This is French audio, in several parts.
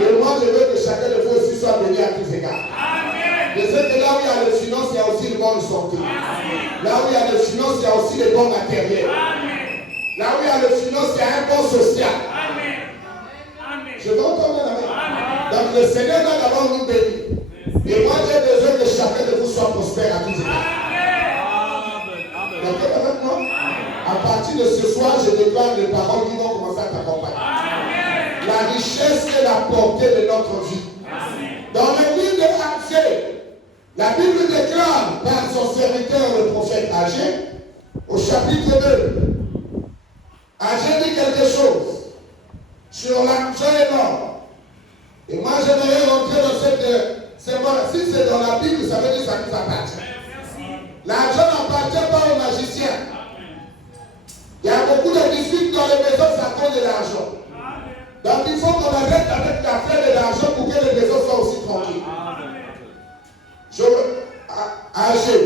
Et moi, je veux que chacun de vous aussi soit béni à tous égards. Je sais que là où il y a les finances, il y a aussi une bonne santé. Là où il y a les finances, il y a aussi les bons matériels. Là où il y a les finances, il y a un bon social. Je veux entendre la main. Donc le Seigneur va d'abord nous bénir. Et moi, j'ai besoin que chacun de vous soit prospère à tous égards. D'accord avec moi? À partir de ce soir, je déclare les paroles qui vont commencer à t'accompagner. La richesse et la portée de notre vie. Dans le livre de Agé, la Bible déclare par son serviteur le prophète Agé, au chapitre 2, Agé dit quelque chose sur l'argent et l'or. Et moi j'aimerais rentrer dans cette symbole. Si c'est dans la Bible, ça veut dire que ça nous appartient. L'argent n'appartient pas aux magiciens. Il y a beaucoup de disputes dans les maisons, c'est à cause de l'argent. Donc il faut qu'on arrête avec l'affaire de l'argent pour que les maisons soient aussi tranquilles. Je veux Agé.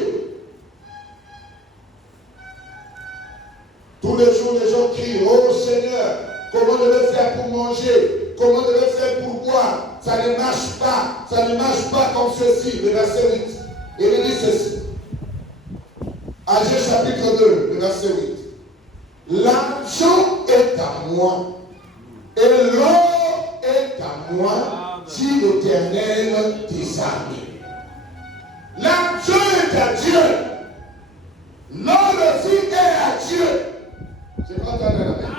Tous les jours, les gens crient, oh Seigneur, comment je vais faire pour manger? Comment je vais faire pour boire? Ça ne marche pas. Ça ne marche pas comme ceci. Le verset 8. Il dit ceci. Agé chapitre 2, le verset 8. L'argent est à moi. Et l'or est à moi, dit l'Éternel des armées. L'argent est à Dieu. L'or aussi est à Dieu. Je vais entendre la main.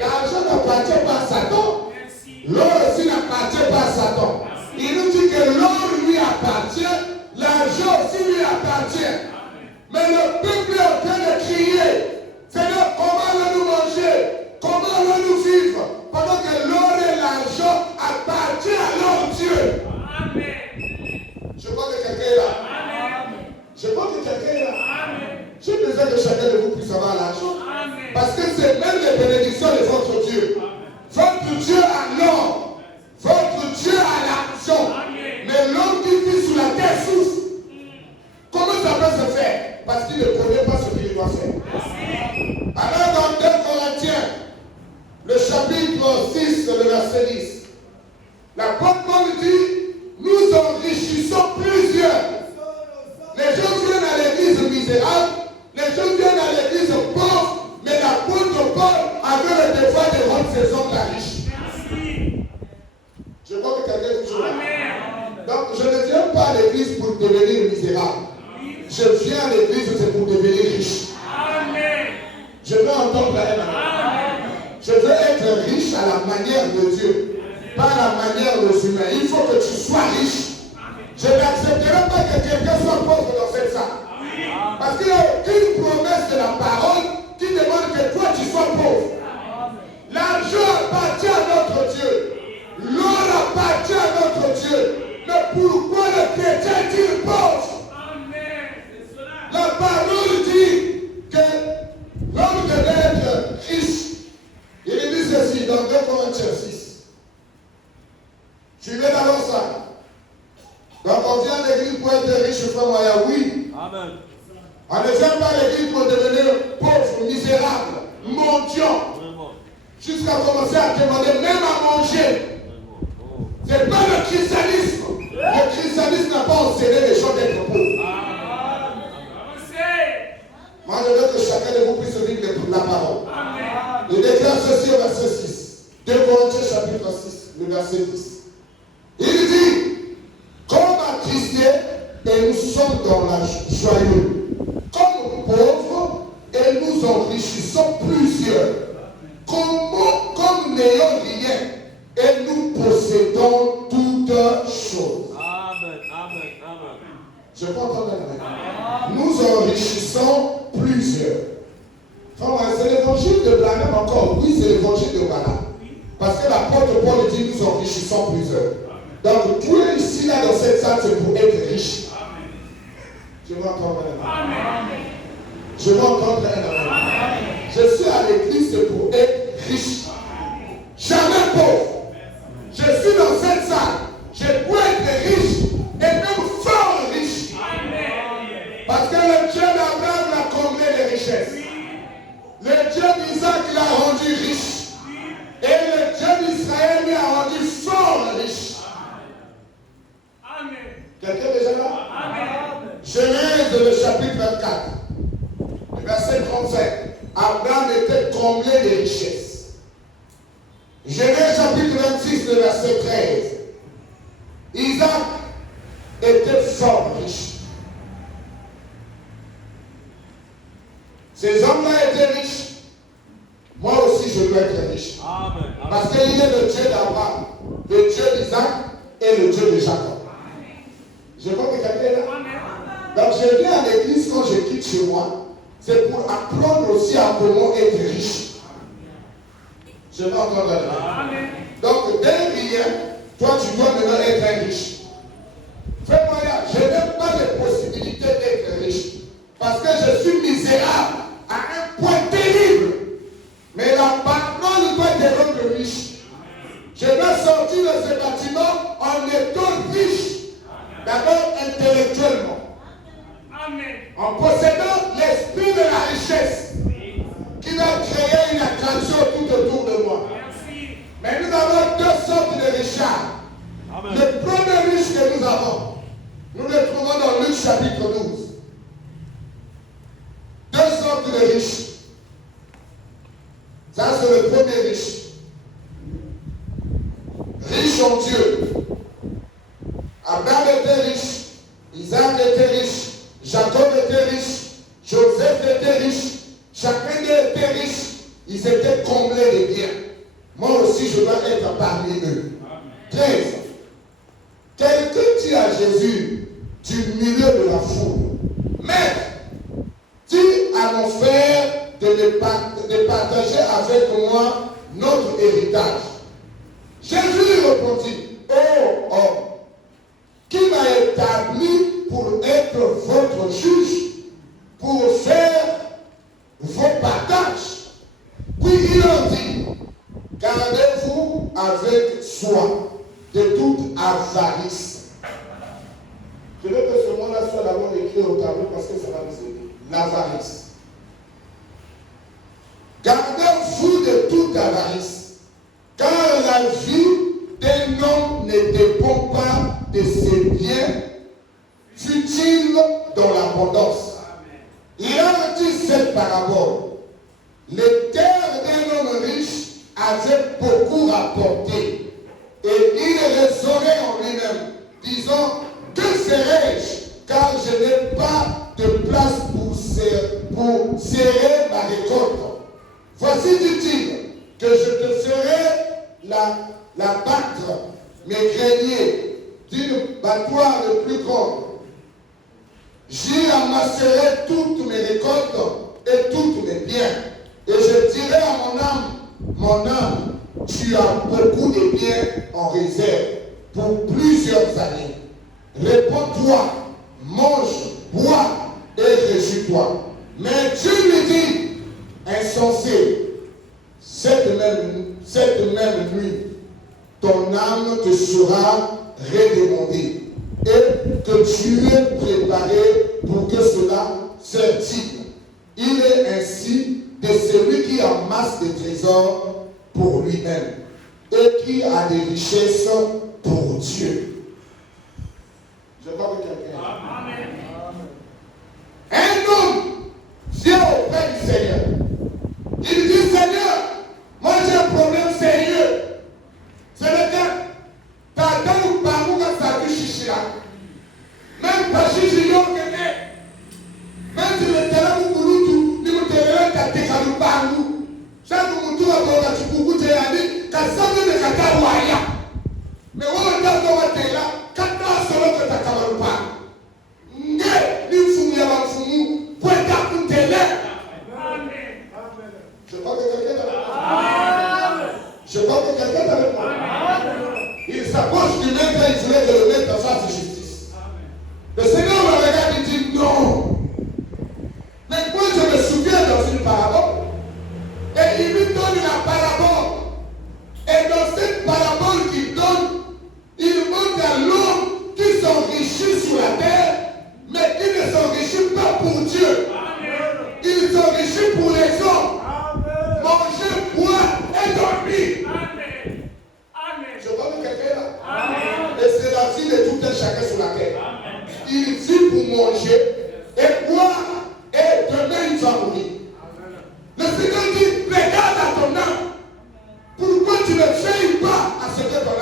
L'argent n'appartient pas à Satan. L'or aussi n'appartient pas à Satan. Il nous dit que l'or lui appartient, l'argent aussi lui appartient. Mais le peuple est en train de crier, Seigneur, comment allons-nous manger? Comment allons-nous vivre? Pendant que l'or et l'argent appartiennent à leur Dieu. Je crois que quelqu'un est là. Je crois que quelqu'un est là. J'ai besoin que chacun de vous puisse avoir l'argent. Parce que c'est même les bénédictions de votre Dieu. Votre Dieu a l'or. Votre Dieu a l'argent. Mais l'homme qui vit sous la terre souffre. Comment ça peut se faire? Parce qu'il ne connaît pas ce qu'il doit faire. Alors dans 2 Corinthiens, le chapitre 6, le verset 10, l'apôtre Paul dit, nous enrichissons plusieurs. Les gens viennent à l'église misérable, les gens viennent à l'église pauvre, mais l'apôtre Paul avait le devoir de rendre ses hommes riches. Je crois que quelqu'un est toujours là. Donc je ne viens pas à l'église pour devenir misérable. Je viens à l'église, c'est pour devenir riche. Je veux entendre la haine. Je veux être riche à la manière de Dieu, pas à la manière des humains. Il faut que tu sois riche. Je n'accepterai pas que quelqu'un soit pauvre dans cette salle. Parce qu'il y a aucune promesse de la parole qui demande que toi tu sois pauvre. L'argent appartient à notre Dieu. L'or appartient à notre Dieu. Mais pourquoi le chrétien est-il pauvre? La parole dit que l'homme devait être riche. Il dit ceci dans 2 Corinthiens 6. Suivez d'abord ça. Donc on vient à l'église pour être riche, frère Moya, oui. Amen. On ne vient pas à l'église pour devenir pauvre, misérable, mendiant. Jusqu'à commencer à demander même à manger. Ce n'est pas le christianisme. Le christianisme n'a pas enseigné les gens d'être pauvres. Moi, je veux que chacun de vous puisse vivre la parole. Il déclare ceci au verset 6. 2 Corinthiens chapitre 6, le verset 10. Il dit, comme attristés, et nous sommes dans la joyeuse. Comme pauvres, et nous enrichissons plusieurs. Comme n'ayons rien, et nous possédons toutes choses. Amen, amen, amen. Je peux entendre la main. Nous enrichissons plusieurs. Enfin, c'est l'évangile de Branham encore. Oui, c'est l'évangile de Branham. Parce que l'apôtre Paul dit nous enrichissons plusieurs. Donc, tout ici, là, dans cette salle, c'est pour être riche. Je veux entendre un amen. Je veux entendre un amen. Je suis à l'église, c'est pour être riche. Jamais pauvre. Je suis dans cette salle. Je peux être riche et même fort riche. Parce que le Dieu d'Abraham l'a comblé de richesses. Le Dieu d'Isaac l'a rendu riche. Et le Dieu d'Israël lui a rendu fort riche. 10, le verset 13. Isaac était fort riche. Ces hommes-là étaient riches. Moi aussi, je dois être riche. Amen. Parce qu'il est le Dieu d'Abraham, le Dieu d'Isaac et le Dieu de Jacob. Je crois que quelqu'un est là. Donc, je viens à l'église quand je quitte chez moi. C'est pour apprendre aussi à comment être riche. Je vais entendre la Amen. Donc, dès rien, toi, tu dois maintenant être un riche. Fais-moi là, je n'ai pas de possibilité d'être riche. Parce que je suis misérable à un point terrible. Mais la parole doit te rendre riche. Je vais sortir de ce bâtiment en étant riche. D'abord intellectuellement. Amen. En possédant l'esprit de la richesse qui va créer une attraction tout autour de moi. Merci. Mais nous avons deux sortes de richards. Le premier riche que nous avons, nous le trouvons dans Luc chapitre 12. Deux sortes de riches. Ça, c'est le premier riche. Riche en Dieu. Abraham était riche. Isaac était riche. Jacob était riche. Joseph était riche. Chacun d'eux était riche. Ils étaient comblés de biens. Moi aussi, je dois être parmi eux. 13. Quelqu'un dit à Jésus du milieu de la foule, Maître, dis à mon frère de partager avec moi notre héritage. Jésus lui répondit, ô homme, qui m'a établi pour être votre juge, pour faire vos partages. Puis il leur dit, gardez-vous avec soin de toute avarice. Je veux que ce mot-là soit d'abord écrit au tableau parce que ça va nous aider. L'avarice. Gardez-vous de toute avarice, car la vie d'un homme ne dépend pas de ses biens, fut-il dans l'abondance. Il a dit cette parabole. Les terres d'un homme riche avaient beaucoup rapporté. Et il raisonnait en lui-même, disant, que serais-je, car je n'ai pas de place pour serrer ma récolte. Voici, dit-il, que je te ferai la battre, mes greniers, d'une battoire le plus grande. J'y amasserai toutes mes récoltes et tous mes biens. Et je dirai à mon âme, tu as beaucoup de biens en réserve pour plusieurs années. Réponds-toi, mange, bois et réjouis-toi. Mais Dieu lui dit, insensé, cette même nuit, ton âme te sera redemandée et que tu es préparé pour que cela certifie. Il est ainsi de celui qui amasse des trésors pour lui-même et qui a des richesses pour Dieu. Je crois que quelqu'un. Amen. Un homme vient auprès du Seigneur. Il dit, Seigneur, moi j'ai un problème sérieux. C'est le cas. T'as ou pas où ça a chichi là. Même pas chichi yo kene. Même si le terrain ou bouloutou, ni le terrain t'as décalé par nous. Chaque moutou a bon à tu coucou t'es allé, qu'à ça me de kata waya. Mais on a dans la terre là, kata solo que t'as camarou pas. N'gé, ni fumé avant fumou, pour être pour télé. Je crois que quelqu'un a Je crois que quelqu'un a répondu. Il s'approche du maître et il voulait que le maître fasse justice. Le Seigneur me regarde et dit non. Mais moi je me souviens dans une parabole. Et il lui donne la parabole. Et dans cette parabole qu'il donne, il montre à l'homme qui s'enrichit sur la terre, mais qui ne s'enrichit pas pour Dieu. Il s'enrichit pour les hommes. Manger, boire et dormir. Amen. Amen. Je vois que quelqu'un est là. Amen. Et c'est la vie de tout un chacun sur la terre. Amen. Il vit pour manger et boire et demain il va mourir. Amen. Le Seigneur dit, regarde à ton âme. Pourquoi tu ne veilles pas à ce que ton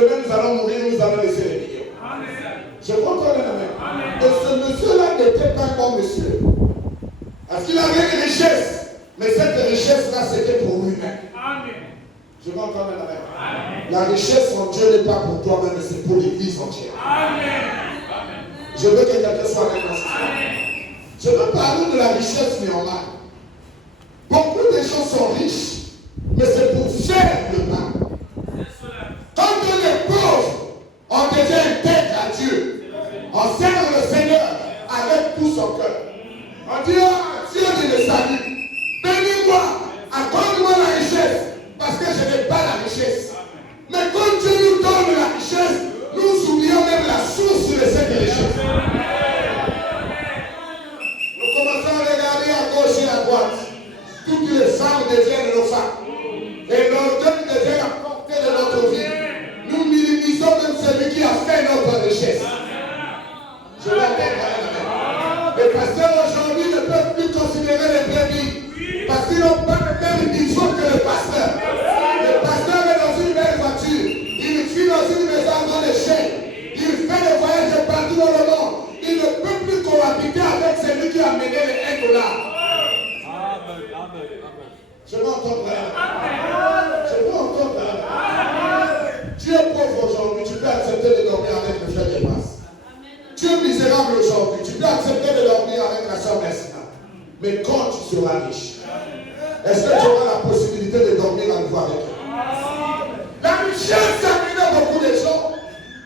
demain nous allons mourir, nous allons laisser les millions. Je crois qu'on est là. Et ce monsieur-là n'était pas un bon monsieur. Parce qu'il avait une richesse. Mais cette richesse-là, c'était pour lui-même. Je crois qu'on est là. La richesse en Dieu n'est pas pour toi-même, mais c'est pour l'église entière. Je veux que quelqu'un soit avec moi. Je veux parler de la richesse néanmoins. Beaucoup de gens sont riches, mais c'est pour faire le mal. Quand on est pauvre, on devient intègre à Dieu. On sert le Seigneur avec tout son cœur. On dit, ah, Dieu dit le salut. Bénis-moi, accorde-moi la richesse, parce que je n'ai pas la richesse. Mais quand Dieu nous donne la richesse, nous oublions même la source de cette richesse. Nous commençons à regarder à gauche et à droite. Toutes les femmes deviennent nos femmes. Et l'orgueil devient la portée de notre vie. Nous minimisons même celui qui a fait notre richesse. Je vais entendre. Les pasteurs aujourd'hui ne peuvent plus considérer les brebis. Parce qu'ils n'ont pas le même niveau que le pasteur. Le pasteur est dans une belle voiture. Il vit dans une maison dans les chaînes. Il fait des voyages partout dans le monde. Il ne peut plus cohabiter avec celui qui a mené les 1 dollar. Je veux entendre. Je veux entendre. Tu es pauvre aujourd'hui, tu peux accepter de dormir avec le frère de passe. Tu es misérable aujourd'hui, tu peux accepter de dormir avec la soeur Messina. Mais quand tu seras riche, est-ce que tu auras la possibilité de dormir à nouveau avec elle? La richesse a mené beaucoup de gens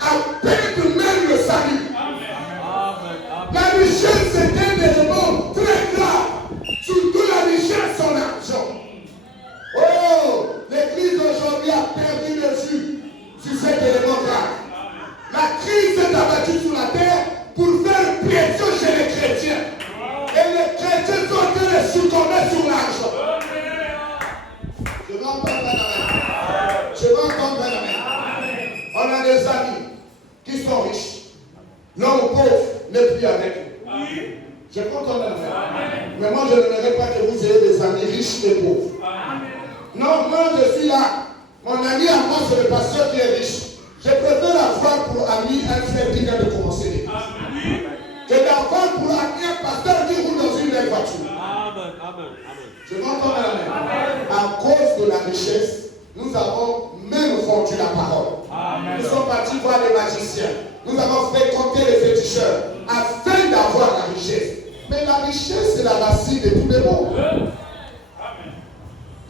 à perdre même le salut. La richesse est un élément très grave, surtout la richesse en argent. Oh, l'église aujourd'hui a perdu le vue sur cet élément grave. La crise est abattue sur la terre pour faire pression chez les chrétiens. Et les chrétiens sont en train de succomber sur l'argent. Je vais entendre un amen. Je vais entendre un amen. On a des amis qui sont riches. L'homme pauvre n'est plus avec nous. Je crois qu'on a amen. Mais moi, je n'aimerais pas que vous ayez des amis riches et pauvres. Non, moi, je suis là. Mon ami à moi, c'est le pasteur qui est riche. Je préfère avoir pour ami un frère qui vient de commencer l'église. Que d'avoir pour ami un pasteur qui roule dans une belle voiture. Je m'entends la main. À cause de la richesse, nous avons même vendu la parole. Nous sommes partis voir les magiciens. Nous avons fréquenté les féticheurs afin d'avoir la richesse. Mais la richesse, c'est la racine de tous les maux.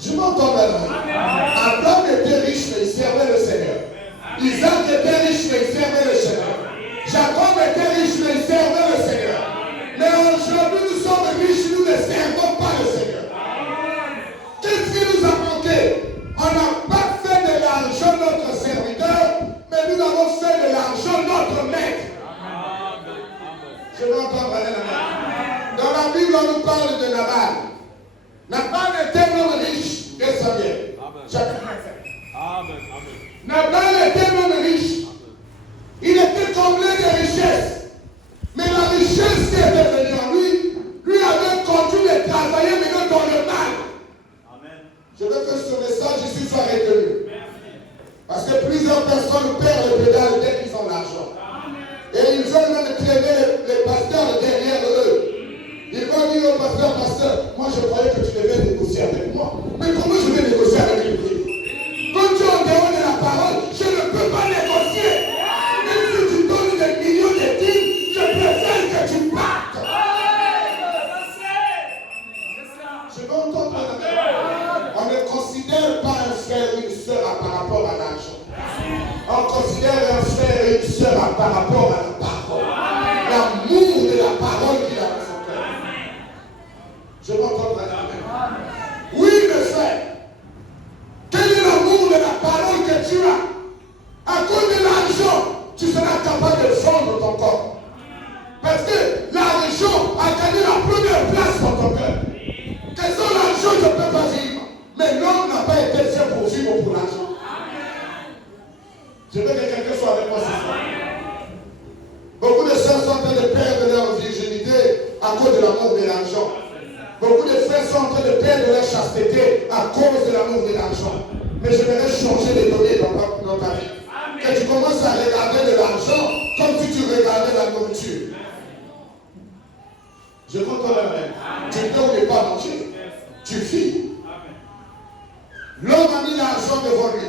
Je m'entends la main. Abraham était riche, mais il servait le Seigneur. Isaac était riche, mais il servait le Seigneur. Jacob était riche, mais il servait le Seigneur. Mais aujourd'hui, nous sommes riches, nous ne servons pas le Seigneur. Qu'est-ce qui nous a manqué? On n'a pas fait de l'argent notre serviteur, mais nous avons fait de l'argent notre maître. Je veux entendre la main. Dans la Bible, on nous parle de Nabal. Nabal était un homme riche de Samuel. Nabal était un homme riche. Il était comblé de richesses. Mais la richesse qui était venue en lui, lui avait conduit de travailler maintenant dans le mal. Je veux que ce message ici soit retenu. Parce que plusieurs personnes perdent le pédale dès qu'ils ont l'argent. Et ils veulent même traîner les pasteurs derrière eux. Ils vont dire au pasteur, moi je croyais que tu devais négocier avec moi. Mais comment je vais négocier avec lui? Quand tu es en dehors de la parole, je ne peux pas négocier. Même si tu donnes des millions de dîmes, je préfère que tu partes. Je veux entendre la main. On ne considère pas un frère ou une sœur par rapport à l'argent. On considère un frère et une sœur par rapport à la parole. L'amour de la parole qu'il a dans son cœur. Je veux entendre la main. Oui, mes frères. Quel est l'amour de la parole que tu as? À cause de l'argent, tu seras capable de vendre ton corps. Parce que l'argent a gagné la première place dans ton cœur. Que sans l'argent, je ne peux pas vivre. Mais l'homme n'a pas été fait pour vivre pour l'argent. Je veux que quelqu'un soit avec moi ce soir. Beaucoup de sœurs sont en train de perdre leur virginité à cause de l'amour de l'argent. Beaucoup de frères sont en train de perdre leur chasteté à cause de l'amour de l'argent. Mais j'aimerais changer les données dans ta vie. Que tu Tu peux ou ne pas manger. Tu vis. L'homme a mis l'argent devant lui.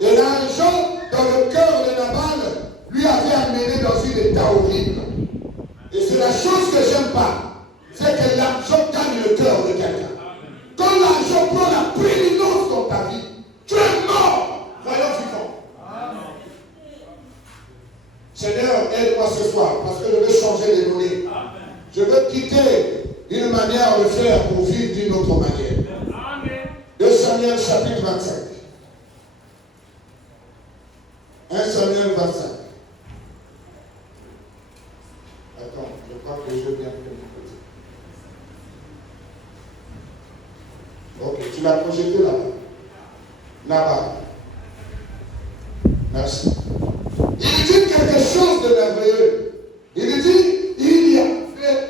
Et l'argent, dans le cœur de Nabal, lui avait amené dans un état horrible. Et c'est la chose que j'aime pas. C'est que l'argent gagne le cœur de quelqu'un. Quand l'argent prend la prééminence dans ta vie, tu es mort. Voyons vivant. Seigneur, aide-moi ce soir, parce que je veux changer les données. Je veux quitter une manière de faire pour vivre d'une autre manière. 2 Samuel chapitre 25. 1 Samuel 25. Attends, je crois que je viens de mon côté. Ok, tu l'as projeté là-bas. Là-bas. Merci. Il dit quelque chose de merveilleux. Il dit, il y avait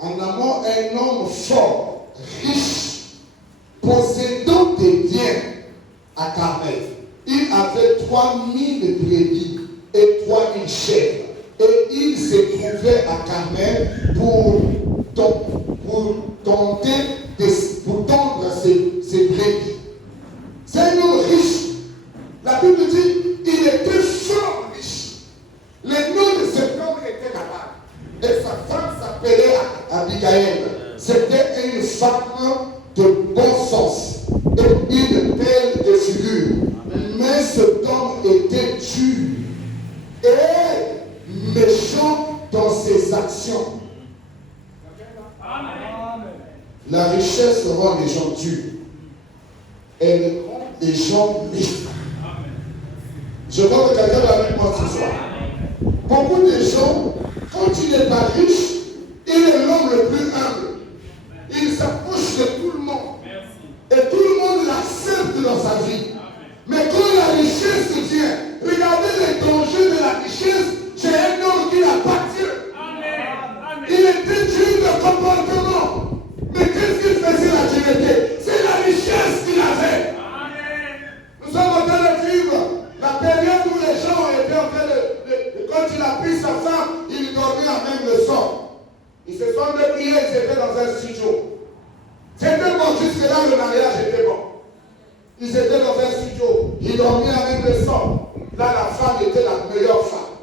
en amont un homme fort, riche, possédant des biens à Carmel. Il avait 3000 brebis et 3000 chèvres. Et il se trouvait à Carmel pour tendre ses brebis. C'est un homme riche. La Bible dit, il était fort riche. Le nom de cet homme était Nabal. Et sa femme s'appelait Abigail. C'était une femme de bon sens et une belle de figure. Mais cet homme était dur et méchant dans ses actions. La richesse rend les gens durs. Elle rend les gens méchants. Je vois que quelqu'un va avec moi ce soir. Beaucoup de gens, quand il n'est pas riche, il est l'homme le plus humble. Il s'approche de tout le monde. Et tout le monde l'accepte dans sa vie. Mais quand la richesse vient, regardez les dangers de la richesse. C'est un homme qui n'a pas Dieu. Il était dur de comportement. Mais qu'est-ce qu'il faisait la dureté? C'est la richesse qu'il avait. Nous sommes en train de vivre la période où les gens étaient en train de quand il a pris sa femme, il dormait en même le son. Ils se sont dépliés, ils étaient dans un studio. C'était bon, jusque-là le mariage était bon. Ils étaient dans un studio, ils dormaient en même le son. Là, la femme était la meilleure femme.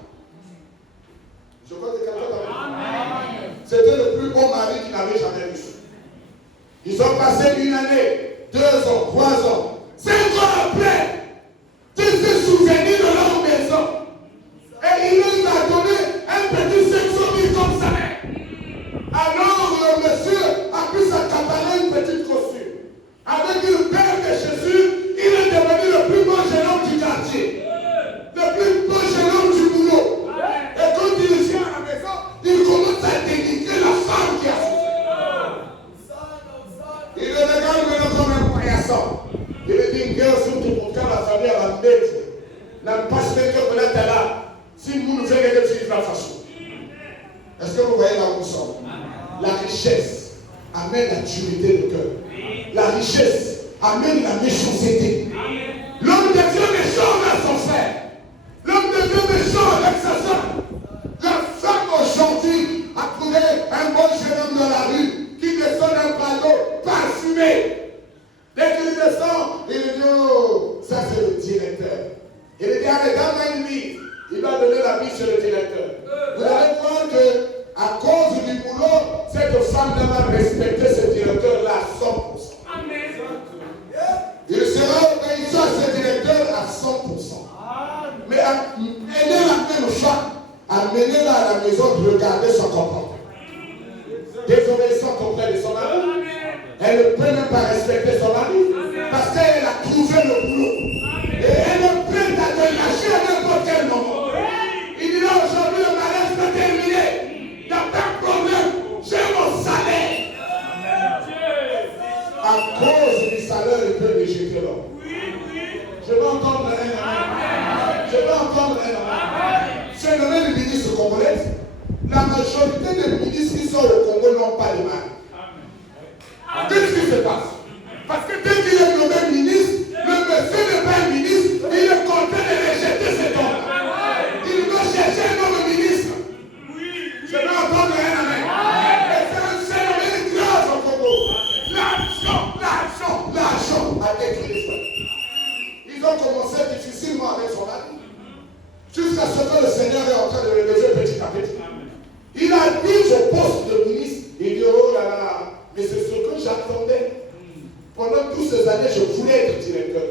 Je crois que quelqu'un a vu. C'était le plus beau mari qu'il n'avait jamais vu. Ils ont passé 1 année, 2 ans, 3 ans, 5 ans après. Tous ces souvenirs de leur maison. Et il nous a donné un petit 500 000 comme salaire. Alors le monsieur a pu s'accaparer une petite costume. Avec une paire de Jésus, il est devenu le plus beau jeune homme du quartier. Le plus beau jeune homme du boulot. Et quand il vient à la maison, il commence à dénigrer la femme qui a souffert. Il le regarde maintenant comme un paillasson. Il lui dit, Dieu, surtout pour quand la famille a la bête. N'a pas ce que vous êtes là. Si vous nous faites que tu vas façon. Est-ce que vous voyez là où nous sommes? La richesse amène la dureté de cœur. La richesse amène la méchanceté. L'homme devient méchant avec son frère. L'homme devient méchant avec sa femme. La femme aujourd'hui a trouvé un bon jeune homme dans la rue qui descend d'un plateau parfumé. Dès qu'il descend, il dit, oh, ça c'est le directeur. Il dit, allez, donne-moi une bille. Il va donner la bille chez le directeur. Vous allez voir que, à cause du boulot, cette femme-là va respecter ce directeur-là à 100%. Amen. Il sera obéissant à ce directeur à 100%. Mais aider la même femme, amenez-la à la maison de regarder son comportement. Désobéissante auprès de son mari. Elle ne peut même pas respecter son mari parce qu'elle a trouvé le boulot. Et elle est prête à te lâcher à n'importe quel moment. Il dit là aujourd'hui le mariage est terminé. Il n'y a pas de problème. J'ai mon salaire. À cause du salaire, il peut rejeter l'homme. Je veux entendre un amen. Je veux entendre un amen. C'est le même ministre congolais. La majorité des ministres qui sont au Congo n'ont pas de mari. Qu'est-ce qui se passe? Parce que dès qu'il est nommé ministre, le monsieur n'est pas un ministre, il est content de rejeter cet homme. Il doit chercher un homme ministre. Je vais entendre un amen. Et c'est un seul Jusqu'à ce que le Seigneur est en train de le lever petit à petit. Il arrive au poste de ministre. Il dit, oh là là, mais c'est ce que j'attendais. Pendant toutes ces années, je voulais être directeur.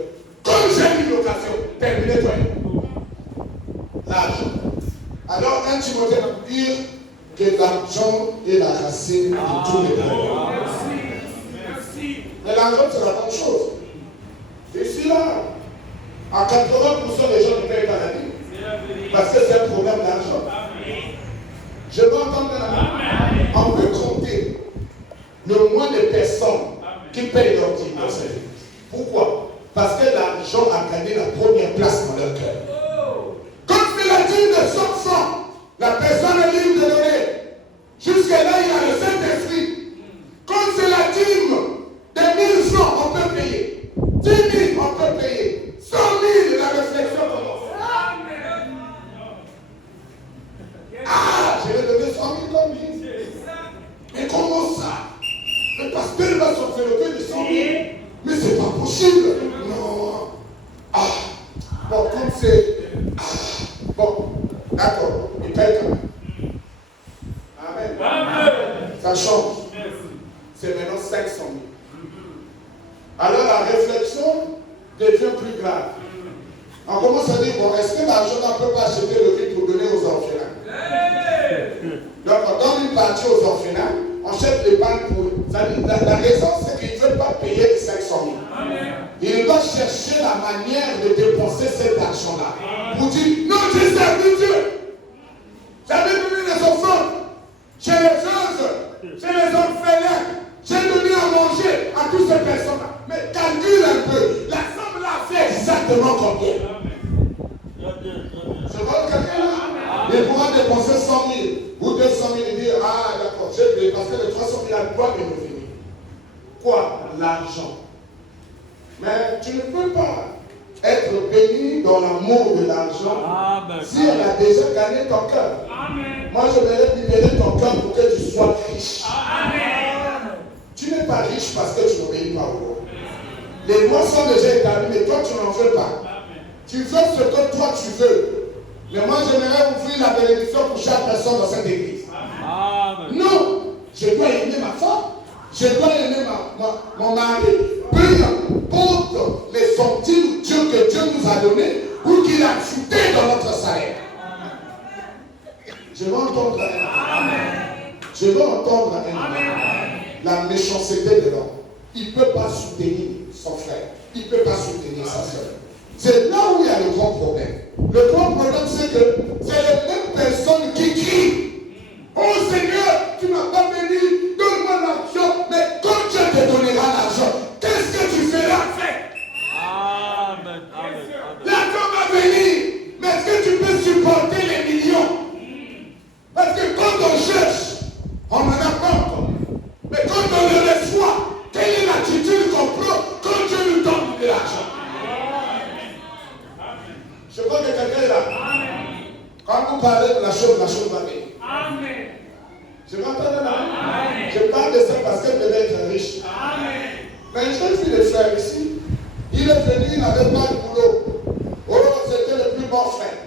Comme j'ai eu l'occasion, terminez-toi. L'argent. Alors, 1 Timothée va dire que l'argent est la racine de tous les problèmes. Mais l'argent, c'est la bonne chose. Ici, là, à 80% des gens ne payent pas la vie. Parce que c'est un problème d'argent. Je veux entendre la on peut compter le moins de personnes qui payent leur dîme dans cette vie. Pourquoi? Parce que l'argent a gagné la première place dans leur cœur. Quand c'est la dîme de 100 francs, la personne est libre de donner. Jusque-là, il a le Saint-Esprit. Quand c'est la dîme de 1000 francs, on peut payer. 10 000, on peut payer. 100 000, la réflexion commence. Ah, je vais donner 100 000 comme lui. Mais comment ça? Le pasteur va s'envelopper de 100 000. Mais c'est pas possible. Non. Ah. Bon, comme c'est. Ah. Bon, d'accord. Il paye quand même. Amen. Ça change. C'est maintenant 500 000. Alors la réflexion devient plus grave. On commence à dire, bon, est-ce que l'argent ne peut pas acheter le riz pour donner aux orphelins? Donc on donne une partie aux orphelins, on achète l'épargne pour eux. La raison, c'est qu'ils ne veulent pas payer les 500 000. Ils doivent chercher la manière de dépenser cet argent-là. Pour dire, non, j'ai servi Dieu. J'avais donné les offrandes chez les choses, chez les orphelins. J'ai donné à manger à toutes ces personnes-là. Mais calcule un peu, la somme là fait exactement combien? Je vois quelqu'un là. Il pourra dépenser 100 000 ou 200 000 et dire, ah d'accord, j'ai payé parce que les 300 000 doivent me revenir. Quoi? L'argent. Mais tu ne peux pas être béni dans l'amour de l'argent si elle a déjà gagné ton cœur. Moi je vais libérer ton cœur pour que tu sois riche. Amen. Tu n'es pas riche parce que tu n'obéis pas au roi. Les lois sont déjà établies, mais toi tu n'en veux pas. Tu veux ce que toi tu veux. Mais moi j'aimerais ouvrir la bénédiction pour chaque personne dans cette église. Amen. Non, je dois aimer ma femme. Je dois aimer mon mari. Peu importe les centimes que Dieu nous a donnés ou qu'il a ajouté dans notre salaire. Je veux entendre un amen. Je veux entendre un amen. La méchanceté de l'homme. Il ne peut pas soutenir son frère. Il ne peut pas soutenir sa soeur. C'est là où il y a le grand problème. Le grand problème, c'est que c'est les mêmes personnes qui crient. Oh Seigneur, tu ne m'as pas béni, donne-moi l'argent. Mais quand Dieu te donnera l'argent, qu'est-ce que tu feras avec? Amen. L'argent va venir. Mais est-ce que tu peux supporter les millions? Parce que quand on cherche, on en a pas encore. Mais quand on le reçoit, quelle est l'attitude qu'on prend quand Dieu nous donne de l'argent? Je crois que quelqu'un est là. Quand vous parlez de la chose va venir. Amen. Je m'entends là. Je parle de ça parce qu'elle devait être riche. Amen. Mais j'ai vu les frères ici. Il est venu, il n'avait pas de boulot. Oh, c'était le plus bon frère.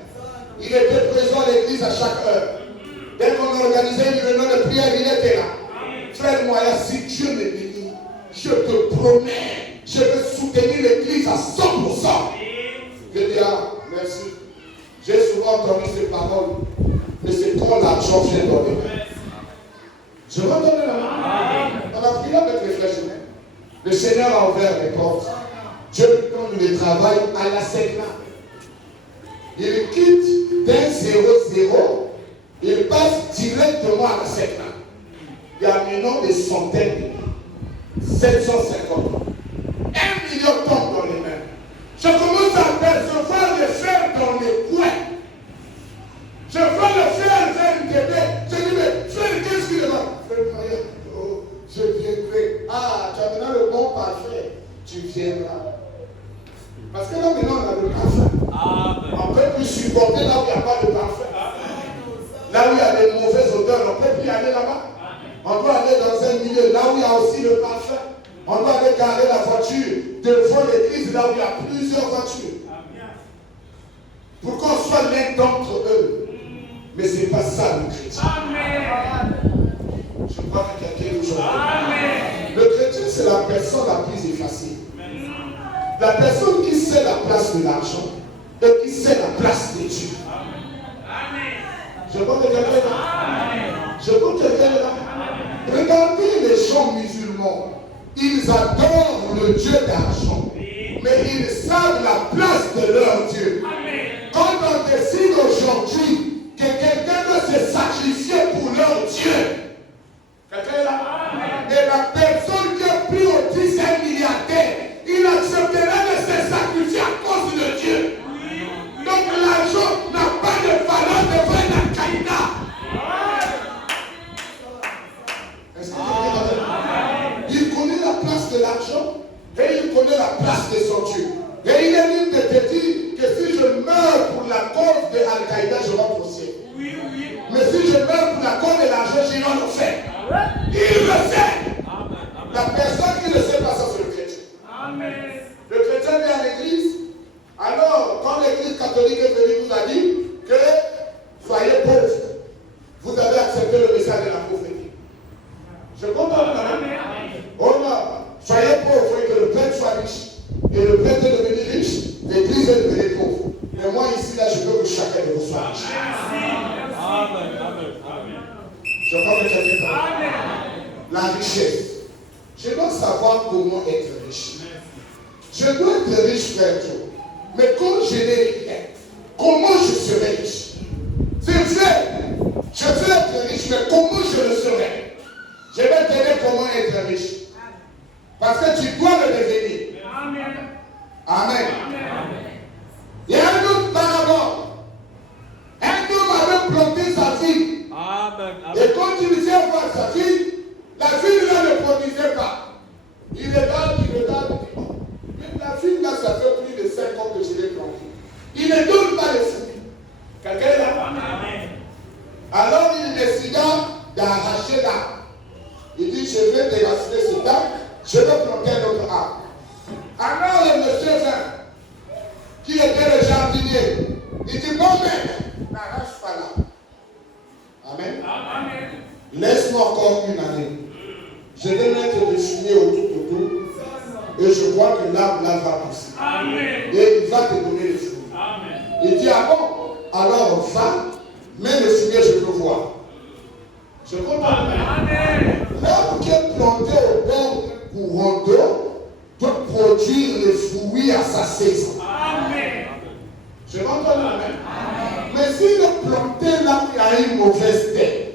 Il était présent à l'église à chaque heure. Dès qu'on organisait une réunion de prière, il était là. Frère Moya, si Dieu me bénit, je te promets, je vais soutenir l'église à 100%. Je dis, ah, merci. J'ai souvent entendu ces paroles, mais c'est quand l'argent vient dans les mains. Je vais donner la main. On a prié avec les frères humains. Le Seigneur a ouvert les portes. Dieu lui donne le travail à la SECNA. Il quitte d'un 0-0, il passe directement à la SECNA. Il y a maintenant des centaines, 750. 1 million tombent dans les mains. Je commence à percevoir le fer dans les coins. Je vois le fer faire une bébé. Je dis, mais frère, qu'est-ce qu'il est là? Oh, je viendrai. Ah, tu as maintenant le bon parfait. Tu viendras. Parce que là, maintenant, on a le parfum. Amen. On ne peut plus supporter là où il n'y a pas de parfum. Là où il y a des mauvaises odeurs, on ne peut plus aller là-bas. On doit aller dans un milieu, là où il y a aussi le parfum. On doit aller garer la voiture devant l'église, là où il y a plusieurs voitures. Pour qu'on soit l'un d'entre eux. Mais ce n'est pas ça le chrétien. Je crois que quelqu'un aujourd'hui. Le chrétien, c'est la personne la plus effacée. La personne qui sait la place de l'argent et qui sait la place de Dieu. Je crois que quelqu'un est là. Je crois que quelqu'un est là. Regardez les gens musulmans. Ils adorent le Dieu d'argent. Mais ils savent la place de leur Dieu. Quand on décide aujourd'hui que quelqu'un doit se sacrifier pour leur Dieu, quelqu'un est là. Et la personne qui a pris au 10 un milliardaire, il acceptera de se sacrifier à cause de Dieu. Donc l'argent n'a pas de valeur devant un Al-Qaïda. Est-ce que il connaît la place de l'argent et il connaît la place de son Dieu. Et il est libre de te dire que si je meurs pour la cause de Al-Qaïda, je rentre au ciel. Mais si je meurs pour la cause de l'argent, j'irai en enfer. Il le sait. La personne qui ne sait pas ça, c'est le chrétien. Le chrétien vient à l'église. Alors, quand l'église catholique est venue, vous a dit que soyez pauvres. Vous avez accepté le message de la pauvreté. Je comprends maintenant. Oh non, soyez pauvres et que le prêtre soit riche. Et le prêtre est devenu riche, l'église est devenue pauvre. Mais moi ici, là, je veux que chacun de vous soit riche. Je crois que quelqu'un parle. La richesse. Je dois savoir comment être riche. Je dois être riche, frère Joe. Mais quand je n'ai rien, comment je serai riche? C'est vrai. Je veux être riche, mais comment je le serai? Je vais te dire comment être riche. Parce que tu dois le devenir. Amen. Amen. Il y a un autre parabole. Un homme avait planté sa fille. Amen. Et quand il vient voir sa fille, la fille là ne produisait pas. Il regarde, il dit, même la fille là, ça fait plus de 5 ans que je l'ai plantée. Il ne donne pas les fruits. Quelqu'un est là? Amen. Alors il décida d'arracher l'arbre. Il dit, je vais dévasser cet arbre, je vais planter un autre arbre. Alors le monsieur vient, qui était le jardinier, il dit, bon mec, n'arrache pas l'arbre. Amen. Amen. Laisse-moi encore une année. Je vais mettre des fumiers autour. Et je crois que l'arbre là va pousser. Amen. Et il va te donner les fruits. Amen. Il dit, ah bon, alors va, mais le fumier je peux voir. Je comprends. Amen. L'arbre qui est planté au bord du courant d'eau doit produire les fruits à sa saison. Amen. Je comprends. Amen. Mais s'il est planté là où il y a une mauvaise terre,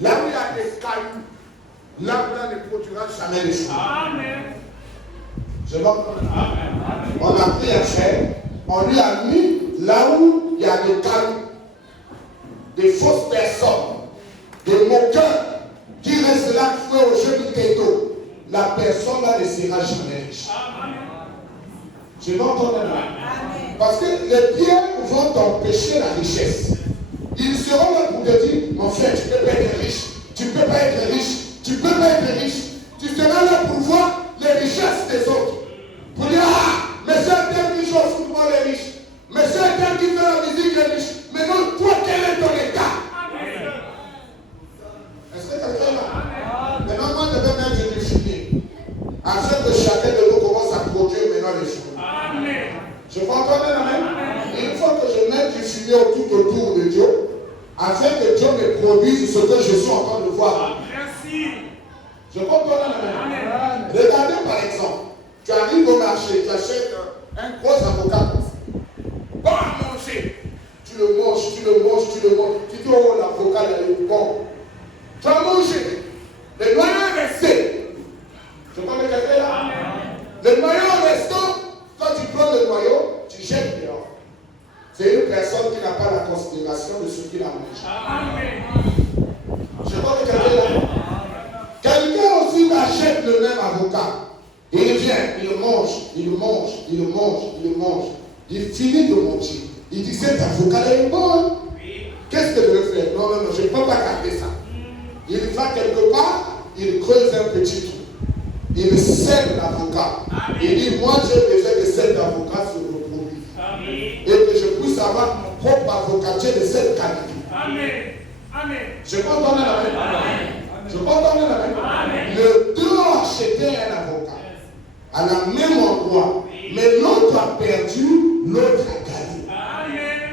là où il y a des cailloux, l'arbre là ne produira jamais les fruits. Amen. Je comprends. Amen. On a pris un fer, on lui a mis là où il y a des cailloux, des fausses personnes, des moqueurs qui restent là au jeu du ghetto. La personne là ne sera jamais riche. Je vais entendre là. Parce que les pierres vont t'empêcher la richesse. Ils seront là pour te dire, mon frère, tu ne peux pas être riche. Tu ne peux pas être riche. Tu ne peux pas être riche. Tu seras là pour voir les richesses des autres. Pour dire, ah, mais c'est un tel qui joue au football est riche. Mais c'est un tel qui fait la musique est riche. Mais non, toi, quel est ton état? Est-ce que quelqu'un est là? Maintenant, moi, je vais mettre du fumier. Afin que chacun de nous commence à produire maintenant les fruits. Amen. Je peux entendre Amen. Il faut que je mette du fumier tout autour de Dieu, afin que Dieu me produise ce que je suis en train de voir. Merci. Je peux entendre Amen. Regardez par exemple, tu arrives au marché, tu achètes un gros avocat. Bon à manger. Tu le manges. Tu dis, oh, l'avocat, il est bon. Tu as mangé. Le noyau est resté. Je connais quelqu'un là. Le noyau restant, quand tu prends le noyau, tu jettes dehors. C'est une personne qui n'a pas la considération de ce qu'il a mangé. Je connais quelqu'un là. Quelqu'un aussi achète le même avocat. Il vient, il mange. Il finit de manger. Il dit, cet avocat là est bon. Qu'est-ce que je veux faire? Non, je ne peux pas garder ça. Il va quelque part, il creuse un petit trou. Il sème l'avocat. Il dit, moi j'ai besoin que cet avocat se reproduise. Et que je puisse avoir mon propre avocat, tu es de cette qualité. Amen. Amen. Je peux entendre la main. Je peux entendre la main. Les deux ont acheté un avocat à la même endroit. Mais l'autre a perdu, l'autre a gagné. Amen.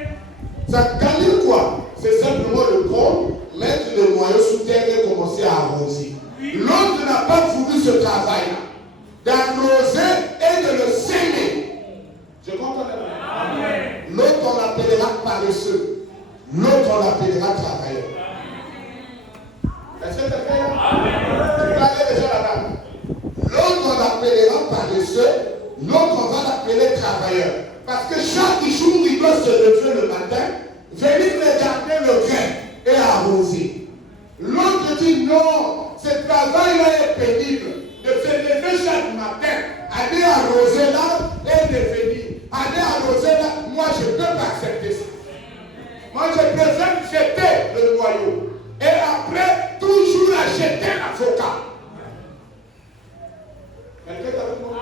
Ça a gagné quoi? C'est simplement le prendre, mettre le noyau sous terre et commencer à arroser. L'autre n'a pas voulu ce travail-là, d'arroser et de le s'aimer. Je comprends la main. L'autre on l'appellera paresseux. L'autre on l'appellera travailleur. Est-ce que tu as fait? Tu parlais déjà là-bas. L'autre on l'appellera paresseux. L'autre on va l'appeler travailleur. Parce que chaque jour il doit se lever le matin, venir regarder le grain et arroser. L'autre dit non, ce travail-là est pénible. De se lever chaque matin, aller arroser là et de venir. Aller arroser là, moi je ne peux pas accepter ça. Moi je préfère jeter le noyau. Et après, toujours acheter l'avocat. Quelqu'un est avec moi?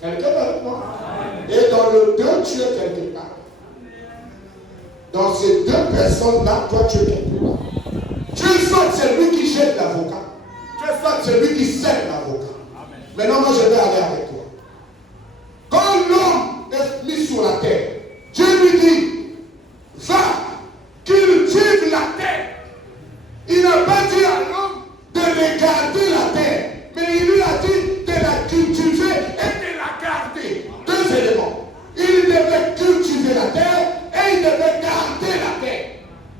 Quelqu'un est avec moi? Et dans le deux, tu es quelque part. Dans ces deux personnes-là, toi tu es quelque part. Tu es soit celui qui jette l'avocat. Tu es soit celui qui sème l'avocat. Maintenant, moi je vais aller avec toi. Quand l'homme est mis sur la terre, Dieu lui dit, va, cultive la terre. Il n'a pas dit à l'homme de regarder la terre, mais il lui a dit de la cultiver et de la garder. Deux éléments. Il devait cultiver la terre et il devait garder la terre.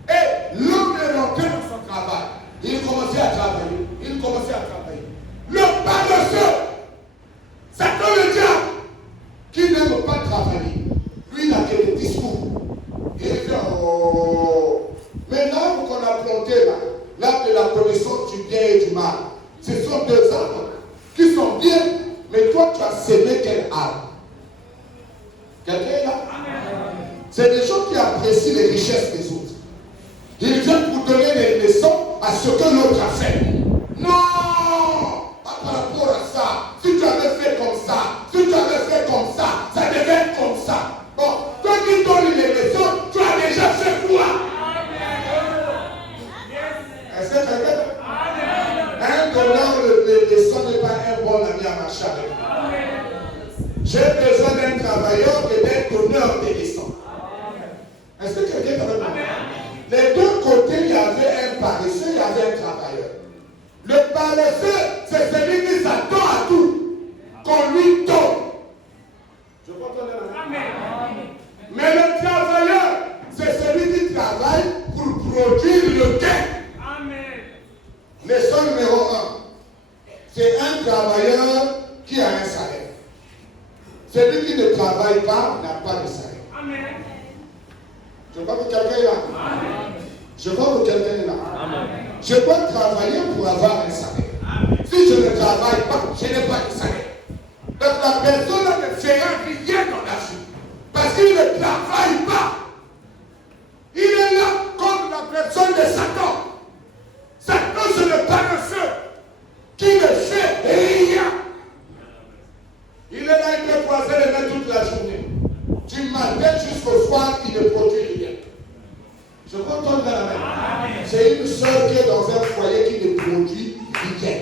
Et l'homme est rentré dans son travail. Il commençait à travailler. Il commençait à travailler. Le paresseux, Satan le diable, qui n'aime pas travailler, lui n'a que des discours. Il dit, oh, maintenant qu'on a planté là, l'arbre de la connaissance du bien et du mal, ce sont deux arbres qui sont bien, mais toi tu as sémé quel arbre? Quelqu'un est là? C'est des gens qui apprécient les richesses des autres. Ils viennent pour donner des leçons à ce que l'autre a fait. Non! Pas par rapport à ça. Si tu avais fait comme ça, si tu avais fait comme ça, ça devait être comme ça. Bon, toi qui donnes les leçons, tu as déjà fait quoi? Est-ce que quelqu'un? Un donneur de leçons n'est pas un bon ami à marcher avec lui. J'ai besoin d'un travailleur que d'un donneur de leçons. Est-ce que quelqu'un est avec moi? Les deux côtés, il y avait un paresseux, il y avait un travailleur. Le paresseux, c'est celui qui s'attend à tout, qu'on lui donne. Je peux entendre la main. Mais le travailleur, c'est celui qui travaille pour produire le gain. Leçon numéro 1. C'est un travailleur qui a un salaire. Celui qui ne travaille pas n'a pas de salaire. Amen. Je crois que quelqu'un est là. Amen. Je crois que quelqu'un est là. Amen. Je dois travailler pour avoir un salaire. Amen. Si je ne travaille pas, je n'ai pas de salaire. Donc la personne ne fait rien dans la vie. Parce qu'il ne travaille pas. Il est là comme la personne de Satan. Satan, c'est le paresseux qui ne fait rien. Il est là, il peut croiser les mains toute la journée. Du matin jusqu'au soir, il ne produit rien. Je compte dans la main. C'est une soeur qui est dans un foyer qui ne produit rien.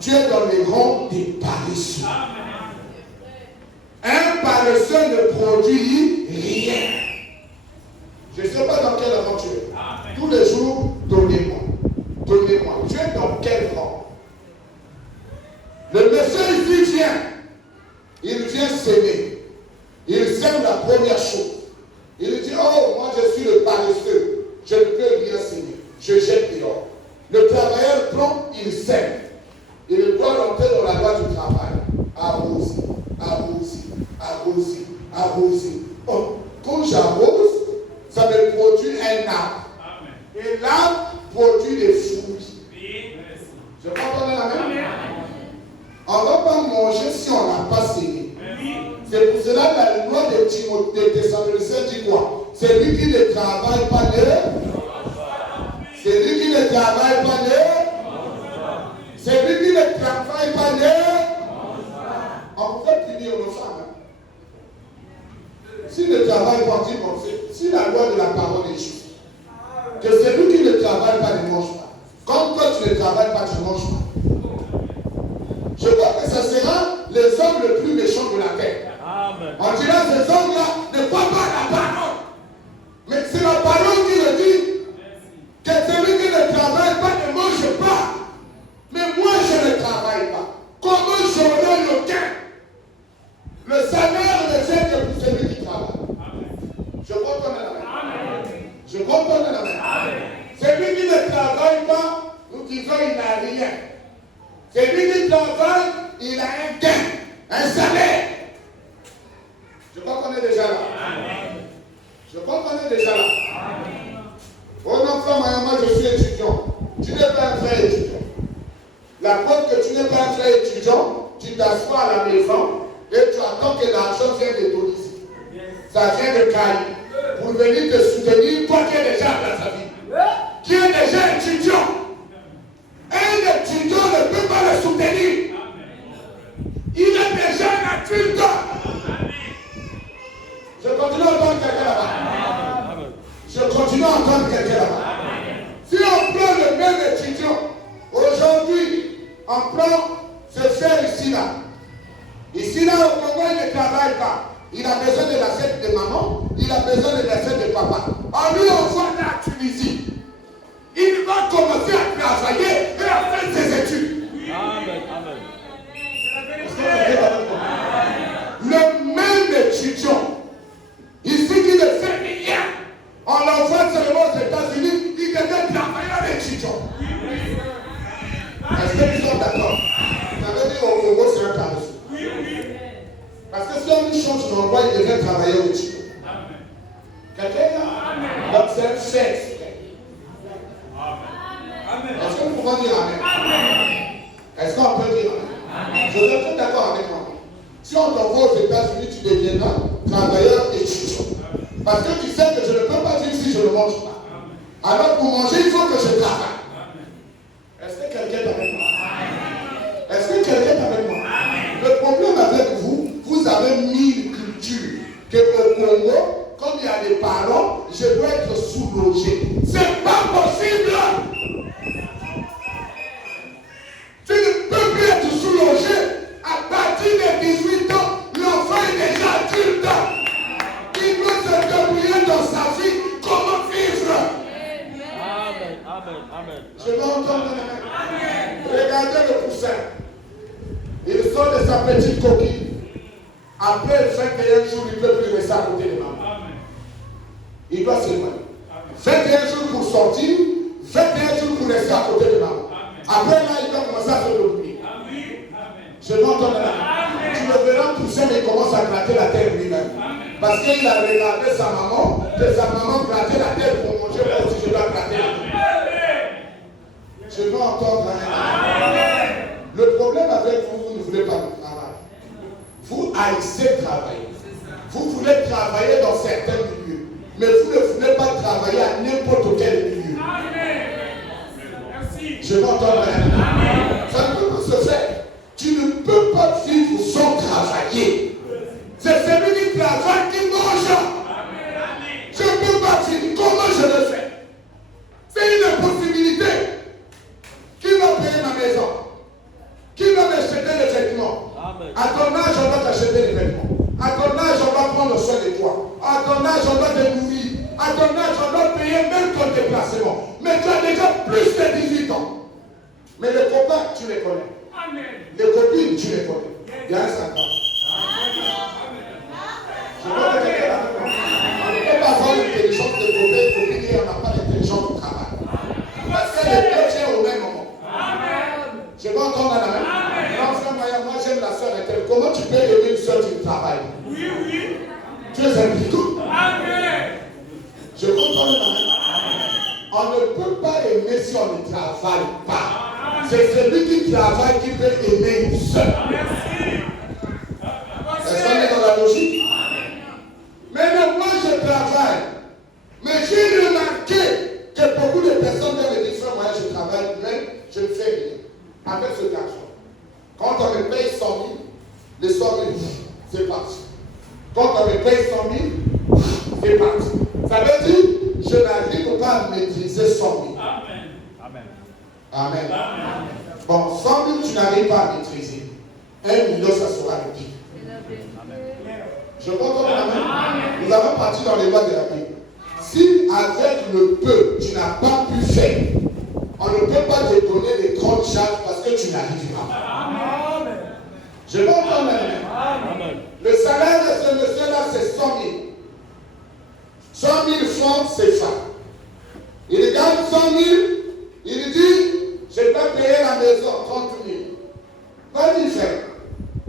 Tu es dans les rangs des paresseux. Un paresseux ne produit rien. Je ne sais pas dans quelle rang tu es. Tous les jours, donnez-moi. Donnez-moi. Tu es dans quel rang? Le monsieur ici vient. Il vient s'aimer. Il sème la première chose. Il dit, oh, moi je suis le paresseux. Je ne peux rien s'aimer. Je jette dehors. Le travailleur prend, il sème. Il doit rentrer dans la loi du travail. Arroser, arroser, arroser, arroser. Oh, quand j'arrose, ça me produit un arbre. Et l'arbre produit des fruits. Je peux entendre la main? On ne va pas manger si on n'a pas sémé. C'est pour cela que la loi de Thessaloniciens dit quoi? C'est lui qui ne travaille pas c'est lui qui ne travaille pas c'est lui qui ne travaille pas on peut punir nos femmes. S'il ne travaille pas, on dit, bon, si Si la loi de la parole est juste, que celui qui ne travaille pas ne mange pas. Comme toi tu ne travailles pas, tu ne manges pas. Je crois que ce sera les hommes les plus méchants de la terre. Amen. On dira ces hommes-là ne croient pas à la parole. Mais c'est la parole qui le dit. Que celui qui ne travaille pas ne mange pas. Mais moi je ne travaille pas. Comment j'aurai le gain? Le salaire ne vient que pour celui qui travaille. Je comprends la main. Je comprends la main. Celui qui ne travaille pas, nous disons il n'a rien. Celui qui travaille, il a un gain, un salaire. Je crois qu'on est déjà là. Je crois qu'on est déjà là. Oh non, frère, moi je suis étudiant. Tu n'es pas un vrai étudiant. La preuve que tu n'es pas un vrai étudiant, tu t'assois à la maison et tu attends que l'argent vienne de ton ici. Ça vient de Cali. Pour venir te soutenir, toi qui es déjà dans sa vie. Qui est déjà étudiant. Un étudiant ne peut pas le soutenir. Il est déjà un adulte. Je continue à entendre quelqu'un là-bas. Je continue à entendre quelqu'un là-bas. Si on prend le même étudiant, aujourd'hui, on prend ce frère ici-là. Ici-là, au Congo, il ne travaille pas. Il a besoin de l'assiette de maman, il a besoin de l'assiette de papa. En lui, on voit la Tunisie. Il va commencer à travailler et à faire ses études. Amen. Le même étudiant, ici qui ne fait rien, on l'envoie seulement aux États-Unis, il devient travailleur étudiant. Est-ce que nous sommes d'accord? Vous avez dit au Congo, c'est un cas dessus. Parce que si on lui change d'endroit, il devient travailleur étudiant. Quelqu'un là? Donc c'est un fait. Est-ce que nous pouvons dire Amen? Est-ce qu'on peut dire Amen? Je suis tout d'accord avec moi. Si on t'envoie aux États-Unis, tu deviendras travailleur étudiant. Parce que tu sais que je ne peux pas dire si je ne mange pas. Alors pour manger, il faut que je travaille. Est-ce que quelqu'un est avec moi? Est-ce que quelqu'un est avec moi? Le problème avec vous, vous avez mis une culture que au Congo, comme il y a des parents, je dois être sous-logé. C'est pas possible! Tu ne peux plus être sous-logé. À partir de 18 ans, l'enfant est déjà adulte. Il peut se débrouiller dans sa vie. Comment vivre? Amen. Je vais entendre la main. Regardez le poussin. Il sort de sa petite coquille. Après 21 jours, il ne peut plus rester à côté de maman. Il doit s'éloigner. 21 jours pour sortir, 21 jours pour rester à côté de maman. Après là, il doit commencer à se débrouiller. Je vais entendre la main. Tu le verras poussin, mais il commence à gratter la terre lui-même. Parce qu'il a regardé sa maman, que sa maman grattait la terre pour manger, moi aussi je dois gratter la terre. Je veux entendre la main. Le problème avec vous, vous ne voulez pas le travail. Vous haïssez travailler. Vous voulez travailler dans certains milieux. Mais vous ne voulez pas travailler à n'importe quel milieu. Je veux entendre la main. Ça ne peut pas se faire. Tu ne peux pas vivre sans travailler. C'est celui qui travaille qui mange. Je ne peux pas vivre. Comment je le fais? C'est une possibilité. Qui va payer ma maison? Qui va m'acheter les vêtements? À ton âge, on va t'acheter les vêtements. À ton âge, on va prendre soin de toi. À ton âge, on va te nourrir. À ton âge, on va payer même ton déplacement. Mais tu as déjà plus de 18 ans. Mais les copains, tu les connais. Les copines, tu les connais. Il y a un sacre. Je vois que quelqu'un là. On ne peut pas avoir l'intelligence de copines et on n'a pas l'intelligence du travail. Parce que les deux tiennent au même moment. Je vais entendre la main. Non, frère, moi j'aime la soeur et comment tu peux aimer une soeur qui travaille? Oui. Tu es impliqué. Je comprends la main. On ne peut pas aimer si on ne travaille pas. C'est celui qui travaille qui peut aimer une soeur. Est-ce qu'on est dans la logique? Maintenant, moi je travaille. Mais j'ai remarqué que beaucoup de personnes me disent, frère, moi je travaille, mais je ne fais rien. Avec ce garçon. Quand on me paye 100 000, les 100 000, c'est parti. Quand on me paye 100 000, c'est parti. Ça veut dire, je n'arrive pas à maîtriser 100 000. Amen. Amen. Amen. Bon, 100 000, tu n'arrives pas à maîtriser. 1 million, ça sera le pic. Je comprends. Amen. Nous avons parti dans les lois de la Bible. Si avec le peu, tu n'as pas pu faire, on ne peut pas te donner des grandes charges parce que tu n'arrives pas. Amen. Je comprends maintenant. Le salaire de ce monsieur-là, c'est 100 000. 100 000 francs, c'est ça. Il gagne 100 000, il dit, je vais payer la maison, 30 000. Vas-y, fais.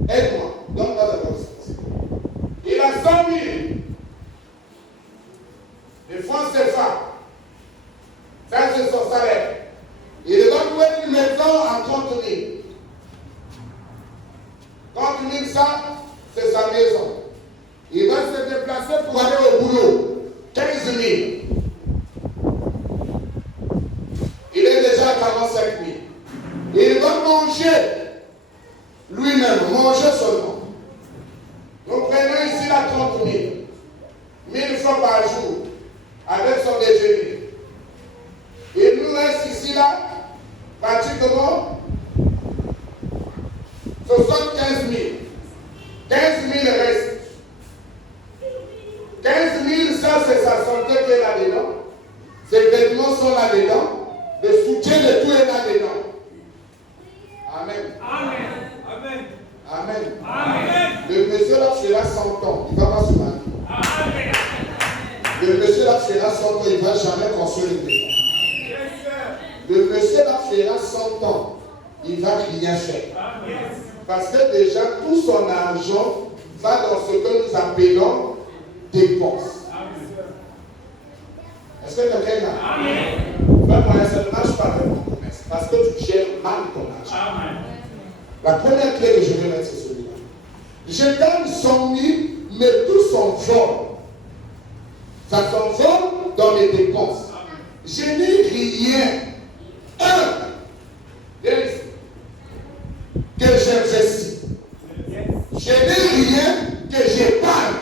Aide-moi. Donne-moi la réponse. Il a 100 000. Les francs CFA. Ça, c'est son salaire. Il va louer une maison à 30 000. 30 000, ça, c'est sa maison. Il va se déplacer pour aller au boulot. 15 000. Il est déjà à 45 000. Il va manger lui-même, manger seulement. Nous prenons ici la 30 000. 1000 francs par jour avec son déjeuner. Il nous reste ici là, pratiquement 75 000. 15 000 reste. 15 000, ça c'est sa santé qui est là-dedans. Ses vêtements sont là-dedans. Le soutien de tout est là-dedans. Amen. Amen. Amen. Amen. Le monsieur là fera 100 ans. Il ne va pas se marier. Amen. Le monsieur là fera 100 ans. Il ne va jamais construire une maison. Le monsieur là fera 100 ans. Il ne va rien faire. Parce que déjà, tout son argent va dans ce que nous appelons dépenses. Est-ce que quelqu'un a? Amen. Ça ne marche pas avec ton commerce. Parce que tu gères mal ton argent. Amen. La première clé que je vais mettre, c'est celui-là. Je gagne 100 000, mais tout s'envole. Ça s'envole dans les dépenses. Je n'ai rien. Que j'investis. Je n'ai rien que j'épargne.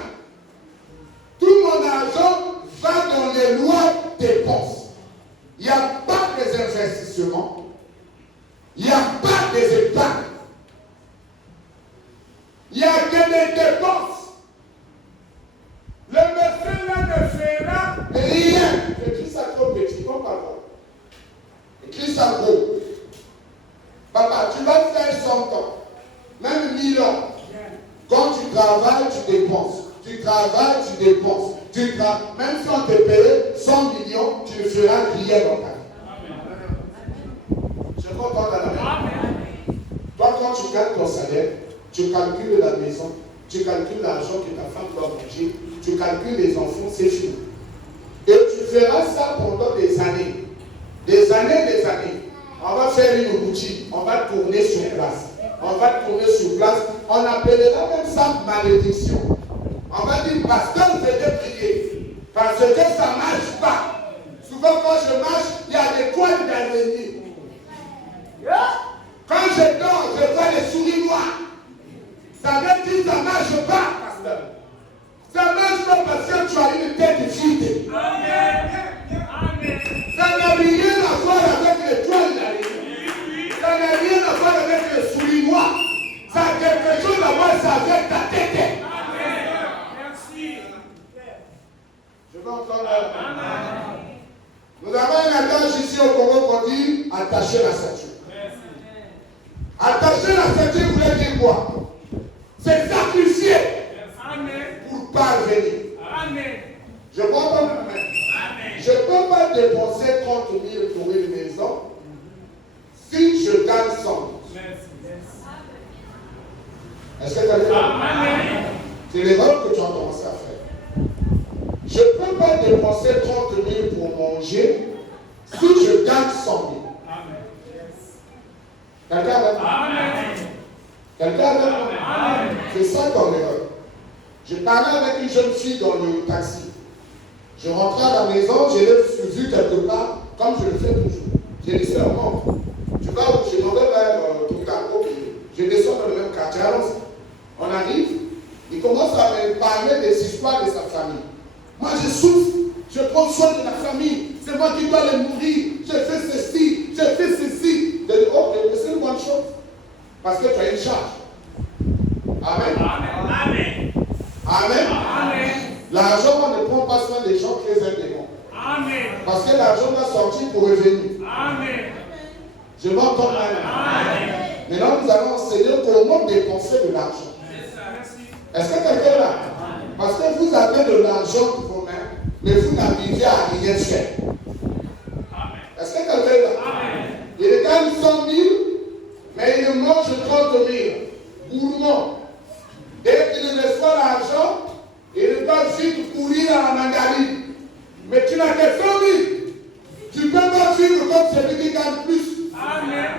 Tout mon argent va dans les lois dépenses. Il n'y a pas des investissements. Il n'y a pas des épargnes. Il n'y a que des dépenses. Le monsieur là ne fera rien. Écris ça trop petit, non papa. Écris ça gros. Papa, tu vas faire 100 ans, même 1000 ans. Quand tu travailles, tu dépenses. Tu travailles, tu dépenses. Même si on te paye 100 millions, tu ne feras rien dans ta vie. Je comprends la main. Toi, quand tu gagnes ton salaire, tu calcules la maison, tu calcules l'argent que ta femme doit manger, tu calcules les enfants, c'est fini. Et tu feras ça pendant des années. Des années, des années. On va faire une boutique, on va tourner sur place. On va tourner sur place. On appellera même ça malédiction. On va dire, pasteur, venez prier. Parce que ça ne marche pas. Souvent, quand je marche, il y a des toiles d'araignée. Quand je dors, je vois les souris noires. Ça veut dire que ça ne marche pas, pasteur. Ça ne marche pas parce que tu as une tête vide. Amen. Ça n'a rien à voir avec les toiles d'araignée. Ça n'a rien à voir avec les souris noires. Ça a quelque chose à voir avec ta tête. Amen. Merci. Je veux entendre la. Nous avons un adage ici au Congo qu'on dit attacher la ceinture. Attacher la ceinture voulait dire quoi? C'est sacrifier pour parvenir. Amen. Je comprends même. Je ne peux pas dépenser 30 000 pour une maison si je gagne 100 000. Est-ce que tu as dit? C'est l'erreur que tu as commencé à faire. Je ne peux pas dépenser 30 000 pour manger si je gagne 100 000. Quelqu'un a Quelqu'un a C'est ça ton erreur. Je parlais avec une jeune fille dans le taxi. Je rentrais à la maison, je l'ai suivi quelque part, comme je le fais toujours. J'ai dit seulement, tu vas où? Je m'en vais vers Toutako, je descends dans le même quartier. Alors, on arrive, il commence à me parler des histoires de sa famille. Moi, je souffre. Je prends soin de la famille. C'est moi qui dois les nourrir. Je fais ceci. Je fais ceci. Je dis, ok, mais c'est une bonne chose. Parce que tu as une charge. Amen. Amen. Amen. Amen. L'argent, on ne prend pas soin des gens qui les aiment. Amen. Parce que l'argent va sortir pour revenir. Amen. Je m'entends mal. Amen. Maintenant, nous allons enseigner comment dépenser de l'argent. C'est ça, merci. Est-ce que quelqu'un est là? Parce que vous avez de l'argent pour vos mains, mais vous n'arrivez à rien faire. Amen. Est-ce que quelqu'un est là? Amen. Il gagne 100 000, mais il mange 30 000. Gourmand. Dès qu'il ne reçoit l'argent, il doit vite courir à la mandarine. Mais tu n'as que 100 000. Tu ne peux pas vivre comme celui qui gagne plus. Amen.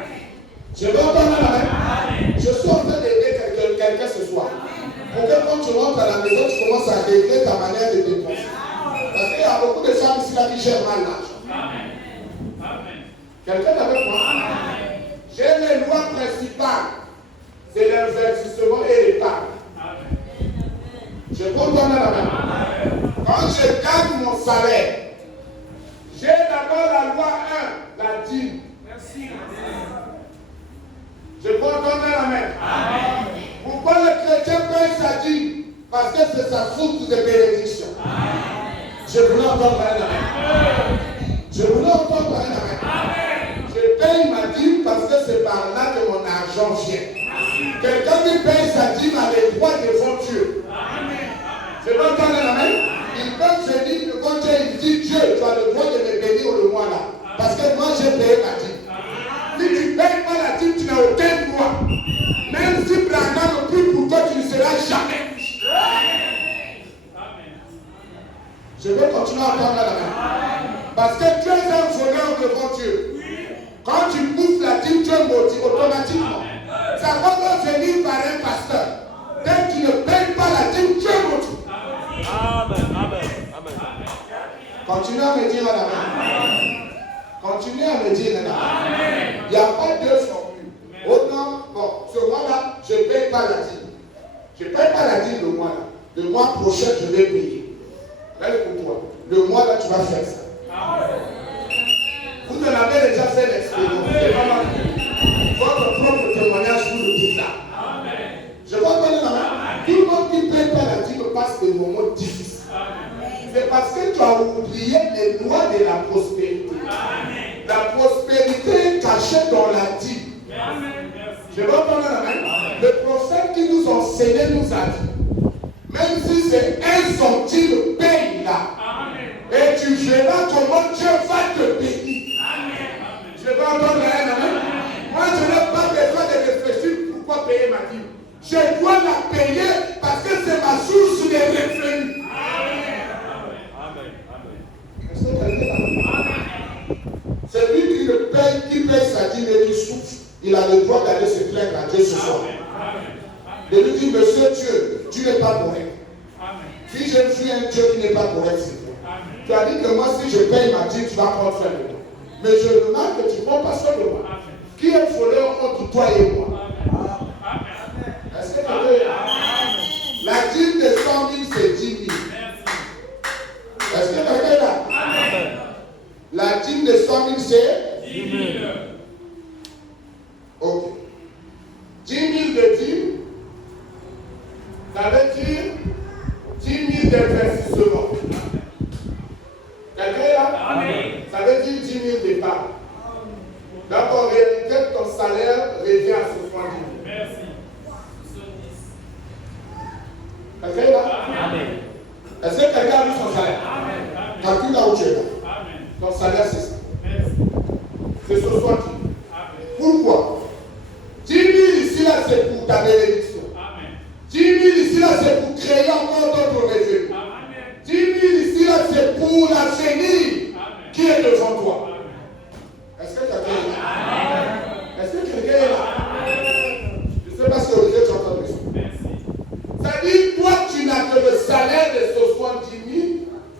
Je veux entendre la main. Je suis en train d'aider quelqu'un ce soir. Pour que quand tu rentres à la maison, tu commences à régler ta manière de dépenser. Parce qu'il y a beaucoup de femmes ici là qui gèrent mal l'argent. Amen. Quelqu'un est avec moi? J'ai les lois principales. C'est l'investissement et l'épargne. Je peux entendre la main. Quand je gagne mon salaire, j'ai d'abord la loi 1, la dîme. Merci. Je peux entendre la main. Pourquoi le chrétien paye sa dîme? Parce que c'est sa source de bénédiction. Je voulais entendre la main. Je voulais entendre la main. Je paye ma dîme parce que c'est par là que mon argent vient. Quelqu'un qui paye sa dîme a les droits devant Dieu. Je veux entendre la main. Ils peuvent se dire que quand Dieu dit Dieu, tu as le droit de me bénir le mois là. Parce que moi j'ai payé ma dîme. Si tu ne payes pas la dîme, tu n'as aucun droit. Même si Branham prie pour toi, tu ne seras jamais. Je veux continuer à entendre la main. Parce que tu es un voleur devant Dieu. Quand tu bouffes la dîme, tu es maudit automatiquement. Ça va venir par un pasteur. Dès que tu ne payes pas la dîme, tu es maudit. Amen. Continuez à me dire la main. Continuez à me dire la main. Il n'y a pas deux formules. Oh non, bon, ce mois-là, je ne paye pas la dîme. Je ne paye pas la dîme le mois-là. Le mois prochain, je vais payer. Reste pour toi. Le mois-là, tu vas faire ça. Vous en avez déjà fait l'expérience. C'est pas mal. Votre propre témoignage vous le dites là. Je vais donner la main. Tout le monde qui ne paye pas la dîme passe des moments difficiles. C'est parce que tu as oublié les lois de la prospérité. La prospérité est cachée dans la dîme. Je vais entendre la main. Le prophète qui nous enseignait nous a dit, même si c'est 1 centime, paye là. Et tu verras comment Dieu va te bénir. Je vais entendre la main. Moi, je n'ai pas besoin de réfléchir pourquoi payer ma dîme. Je dois la payer parce que c'est ma source de revenus. Est-ce que quelqu'un est là? C'est lui qui paye sa dîme et qui souffre. Il a le droit d'aller se plaindre à Dieu ce soir. De lui dire, monsieur Dieu, tu n'es pas correct. Si je suis un Dieu qui n'est pas correct, c'est toi. Tu as dit que moi, si je paye ma dîme, tu vas prendre soin de moi. Mais je remarque que tu ne prends pas soin de moi. Qui est voleur entre toi et moi? Est-ce que tu veux? La dîme de 100 000, c'est 10 000. Est-ce que quelqu'un est là? La dîme de 100 000, c'est 10 000. Ok. 10 000 de dîme, ça veut dire 10 000 d'investissement. Quelqu'un est là? Ça veut dire 10 000 d'épargne. Donc en réalité, ton salaire revient à 70 000. Merci. Quelqu'un est là? Est-ce que quelqu'un a vu son salaire? Calcule là où tu es là. Ton salaire, c'est ça. C'est 70 000. Pourquoi? 10 000 ici, là, c'est pour ta bénédiction. 10 000 ici, là, c'est pour créer encore d'autres revenus. 10 000 ici, là, c'est pour l'avenir qui est devant toi. Est-ce que quelqu'un est là? Est-ce que quelqu'un est là? Je ne sais pas si Olivier tu entends ça. C'est-à-dire, toi, tu n'as que le salaire de 70 000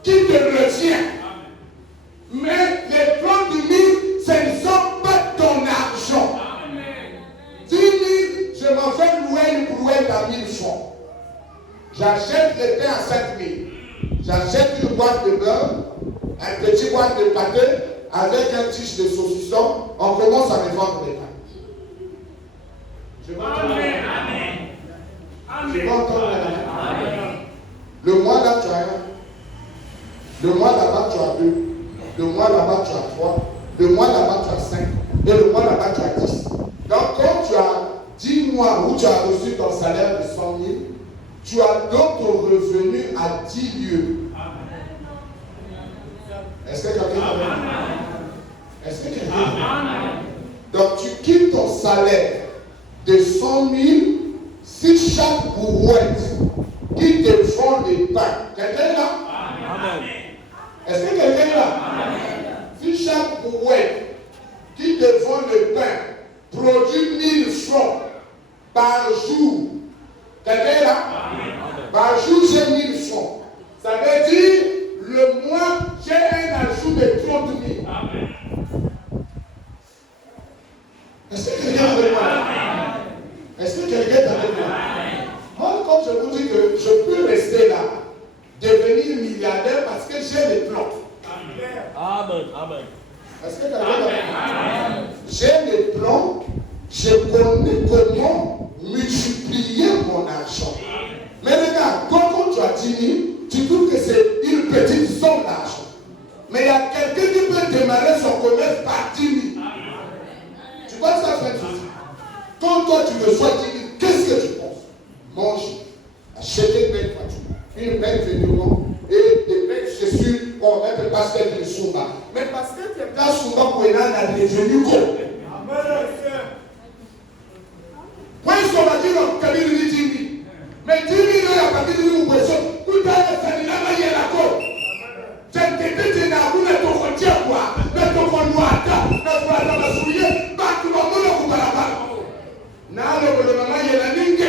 qui te revient. Mais les 30 000, ce ne sont pas ton argent. 10 000, je m'en fais louer une brouette à 1000 francs. J'achète le pain à 5 000. J'achète une un petit boîte de pâté avec un tige de saucisson, on commence à me vendre des pâtes. Je vais entendre. Je vais entendre. Le mois là, tu as 1. Le mois là-bas, tu as 2. Le mois là-bas, tu as 3. Le mois là-bas, tu as 5. Et le mois là-bas, tu as 10. Donc, quand tu as 10 mois où tu as reçu ton salaire de 100 000, tu as donc ton revenu à 10 lieux. Est-ce que quelqu'un est? Est-ce que quelqu'un est? Donc, tu quittes ton salaire de 100 000 si chaque brouette qui te vend des pains. Quelqu'un est là? Amen. Est-ce que quelqu'un est là? Si chaque brouette qui te vend le pain produit 1000 francs par jour, quelqu'un est là? Par jour, j'ai 1000 francs. Ça veut dire, le mois, j'ai un ajout de 30 000. Est-ce que quelqu'un est avec moi? Est-ce que quelqu'un est avec moi? Moi, comme je vous dis que je peux rester là, devenir milliardaire parce que j'ai des plans. Amen. Amen. Est-ce que quelqu'un est avec moi? J'ai des plans, je connais comment multiplier mon argent. Mais regarde, quand tu as 10 000, tu trouves que c'est une petite somme d'argent. Mais il y a quelqu'un qui peut démarrer son commerce par 10 000. Tu vois ça, frère? Quand toi tu reçois 10 000, qu'est-ce que tu penses? Manger, acheter une belle voiture, une belle vêtement et des belles chaussures. On ne peut pas se faire du soumba. Mais parce que tu es là, soumba pour a devenu quoi? Moi, je vais dire au cabine de 10 000. Mais 10 000 à partir de l'ouverture, tout à l'heure, ça n'est pas y la côte. C'est que tu n'as pas ton frontière, quoi. Ton noir, ton soulier, tout le monde la balle. N'a le maman, il y a la ligne.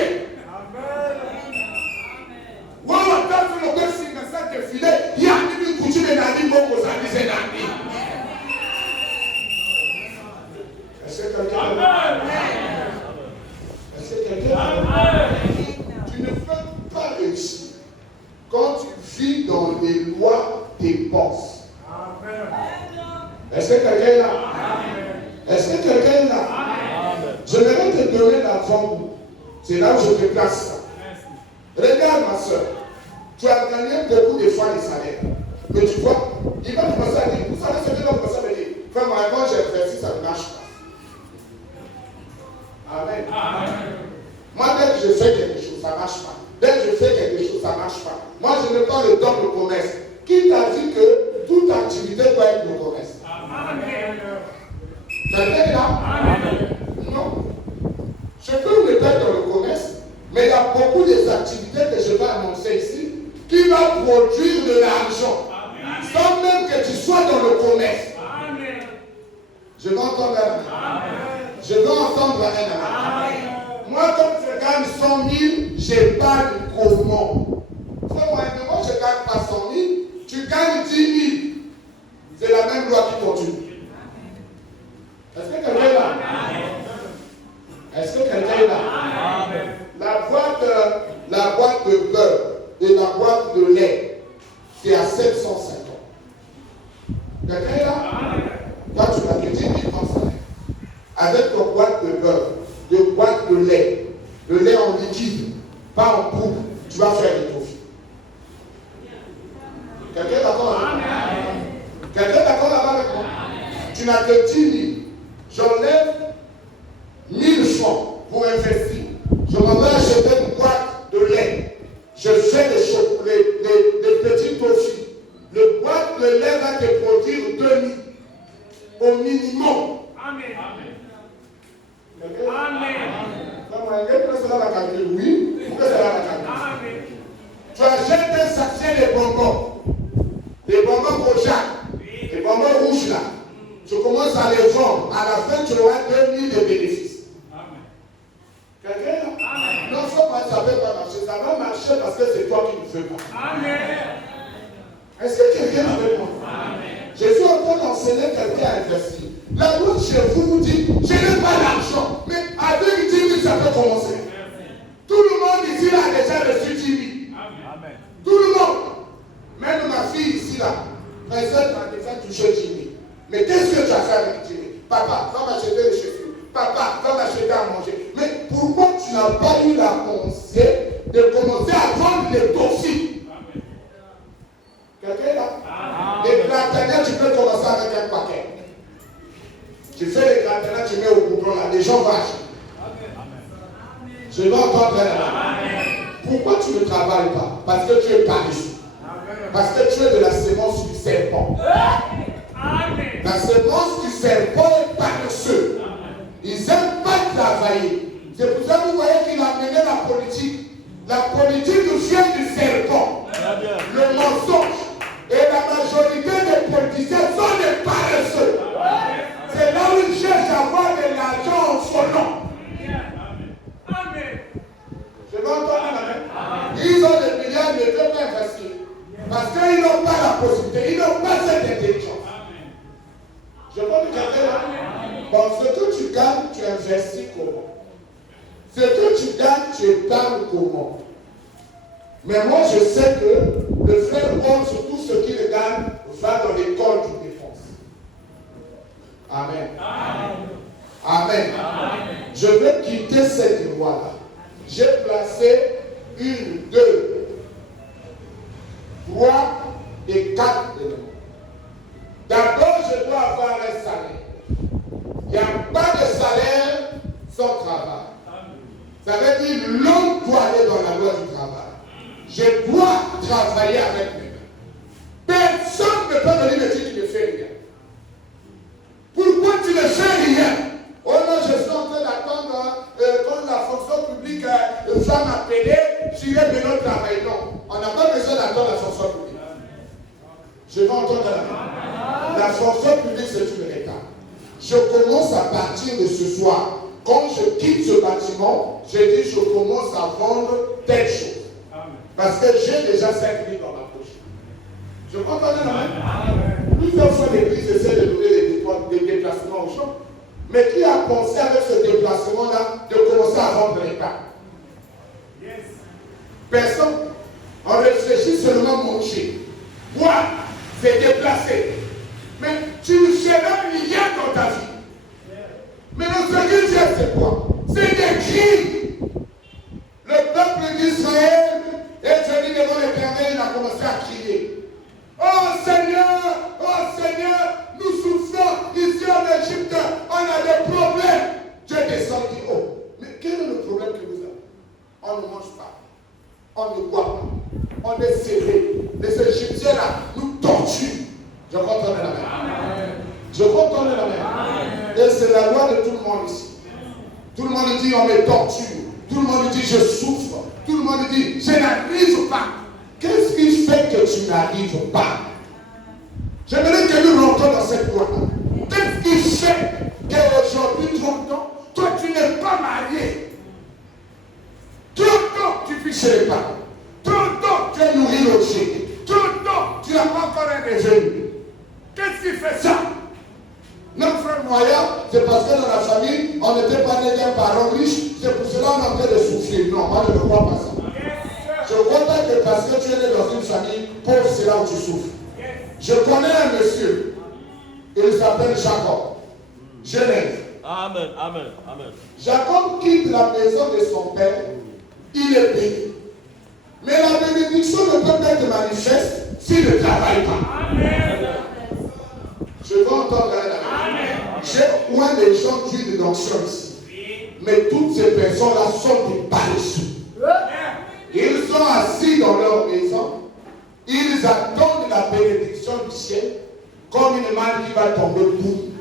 Ou alors, quand tu le si ça te filé, il y a une coutume de Nani, beaucoup ça disait Nani. Est-ce que quelqu'un Est-ce que quelqu'un Tu ne peux pas réussir quand tu vis dans les lois des boss. Est-ce que quelqu'un est là? Est-ce que quelqu'un est là? Je vais te donner l'argent. C'est là où je te place ça. Regarde ma soeur. Tu as gagné beaucoup de fois les salaires. Mais tu vois, il va commencer à dire, vous savez ce qu'il va commencer à me dire? Frère, moi, quand j'ai investi, ça ne marche pas. Amen. Moi, dès que je fais quelque chose, ça ne marche pas. Dès que je fais quelque chose, ça ne marche pas. Moi, je n'ai pas le don de commerce. Qui t'a dit que toute activité doit être de commerce? Quelqu'un est là? Non. Je peux me mettre dans le commerce, mais il y a beaucoup d'activités que je vais annoncer ici qui vont produire de l'argent. Sans même que tu sois dans le commerce. Je vais entendre un amen. Je vais entendre un amen. Moi, quand je gagne 100 000, j'épargne comment? Moi, je ne gagne pas 100 000, tu gagnes 10 000. C'est la même loi qui continue. Est-ce que quelqu'un est là? Est-ce que quelqu'un est là? La boîte de beurre et la boîte de lait, c'est à 750. Quelqu'un est là? Toi, tu vas te dire 10 000 salaire. Avec ton boîte de beurre, de boîte de lait, le lait en liquide, pas en poudre, tu vas faire des profits. Quelqu'un est d'accord avec moi? Quelqu'un est d'accord là-bas avec moi? Tu n'as que 10 000. J'enlève 1000 francs pour investir. Je m'en vais acheter une boîte de lait. Je fais les petits profits. Le boîte de lait va te produire 2000 au minimum. Amen. Oui. Tu achètes un sachet de bonbons. Les bonbons Kojak. Les bonbons rouges là. Tu commences à les vendre. À la fin, tu auras 2000 de bénéfices. Quelqu'un là? Non, ça ne peut pas marcher. Ça va marcher parce que c'est toi qui ne fais pas. Amen. Est-ce que quelqu'un avec moi? Je suis en train d'enseigner quelqu'un à investir. La loi chez vous dit, je n'ai pas d'argent. Mais avec 10 000, ça peut commencer. Tout le monde ici là a déjà reçu 10 000. Amen. Tout le monde. Même ma fille ici là. Précède m'a déjà touché Jimmy. Mais qu'est-ce que tu as fait avec Jimmy? Papa, va m'acheter les chaussures. Papa, va m'acheter à manger. Mais pourquoi tu n'as pas eu la pensée de commencer à vendre les toxiques? Quelqu'un est là? Les gratanières, tu peux commencer avec un paquet. Tu fais les gratanières, tu mets au goudron là. Les gens vont acheter. Je vais entendre là. Pourquoi tu ne travailles pas? Parce que tu es paresseux. Parce que tu es de la sémence du serpent. La sémence du serpent est paresseux. Ils n'aiment pas travailler. C'est pour ça que vous voyez qu'il a mené la politique. La politique vient du serpent. Le mensonge. Et la majorité des politiciens sont des paresseux. C'est là où ils cherchent à avoir de l'argent en son nom. Je vais entendre la main. Ils ont des milliards, mais ils ne peuvent pas investir. Parce qu'ils n'ont pas la possibilité. Ils n'ont pas cette intelligence. Je pense que quelqu'un là. Bon, ce que tu gagnes, tu investis comment? Ce que tu gagnes, tu épargnes comment? Mais moi, je sais que le frère Paul, sur tout ce qu'il gagne, va dans l'école de défense. Amen. Amen. Je vais quitter cette voie-là. J'ai placé 1, 2, 3 et 4 éléments. D'abord, je dois avoir un salaire. Il n'y a pas de salaire sans travail. Ça veut dire l'homme doit aller dans la loi du travail. Je dois travailler avec mes mains. Personne ne peut venir me dire qu'il ne fait rien. Pourquoi tu ne fais rien? Oh non, je suis en train d'attendre quand la fonction publique va m'appeler, j'irai maintenant travailler. Non, on n'a pas besoin d'attendre la fonction publique. Je vais entendre la main. La fonction publique, c'est une étape. Je commence à partir de ce soir. Quand je quitte ce bâtiment, j'ai dit je commence à vendre telle chose. Parce que j'ai déjà 5 000 dans ma poche. Je comprends la main. Plusieurs fois l'église essaie de donner des déplacements aux gens. Mais qui a pensé avec ce déplacement-là de commencer à vendre l'État? Personne. On réfléchit seulement à manger. Moi, c'est déplacé. Mais tu ne sais même rien dans ta vie. Mais le secret, c'est quoi? C'est des crimes. Le peuple d'Israël est venu devant l'Éternel, il a commencé à crier. Oh Seigneur, nous souffrons ici en Égypte, on a des problèmes. Dieu descend et dit, oh, mais quel est le problème que vous avez? On ne mange pas, on ne boit pas, on est serré. Les Égyptiens là nous torturent. Je comprends la main. Je comprends la main. Et c'est la loi de tout le monde ici. Tout le monde dit on me torture. Tout le monde dit je souffre. Tout le monde dit je n'arrive pas. Qu'est-ce qui fait que tu n'arrives pas? J'aimerais que nous rentrons dans cette loi. Qu'est-ce qui fait qu'aujourd'hui, 30 ans, toi tu n'es pas marié? 30 ans tu vis chez les parents. 30 ans tu es nourri logé. 30 ans tu n'as pas encore un revenu. Qu'est-ce qui fait ça? Notre frère moyen, c'est parce que dans la famille, on n'était pas né d'un parent riche, c'est pour cela qu'on est en train de souffrir. Non, moi je ne crois pas ça. Je ne crois pas que parce que tu es né dans une famille pauvre, c'est là où tu souffres. Je connais un monsieur, il s'appelle Jacob. Genèse. Amen. Jacob quitte la maison de son père, il est béni. Mais la bénédiction ne peut être manifeste s'il ne travaille pas. Amen. Je veux entendre la main. J'ai moins des gens d'huile d'onction ici. Mais toutes ces personnes-là sont des paresseux. Ils sont assis dans leur maison. Ils attendent la bénédiction du ciel comme une manne qui va tomber. Boum.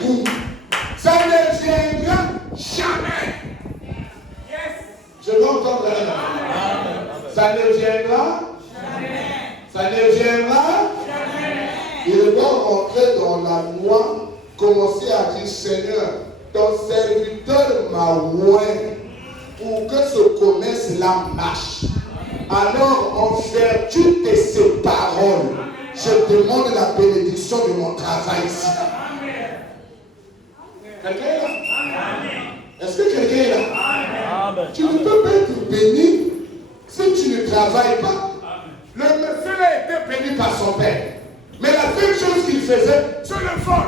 Boum. Ça ne viendra jamais. Je veux entendre la main. Ça ne viendra jamais. Ça ne viendra jamais. Il doit rentrer dans la loi, commencer à dire Seigneur, ton serviteur m'a oint pour que ce commerce-là marche. Alors, en vertu de ces paroles, je demande la bénédiction de mon travail ici. Quelqu'un est là? Est-ce que quelqu'un est là? Tu ne peux pas être béni si tu ne travailles pas. Le monsieur a été béni par son père. Mais la seule chose qu'il faisait, c'est le vol.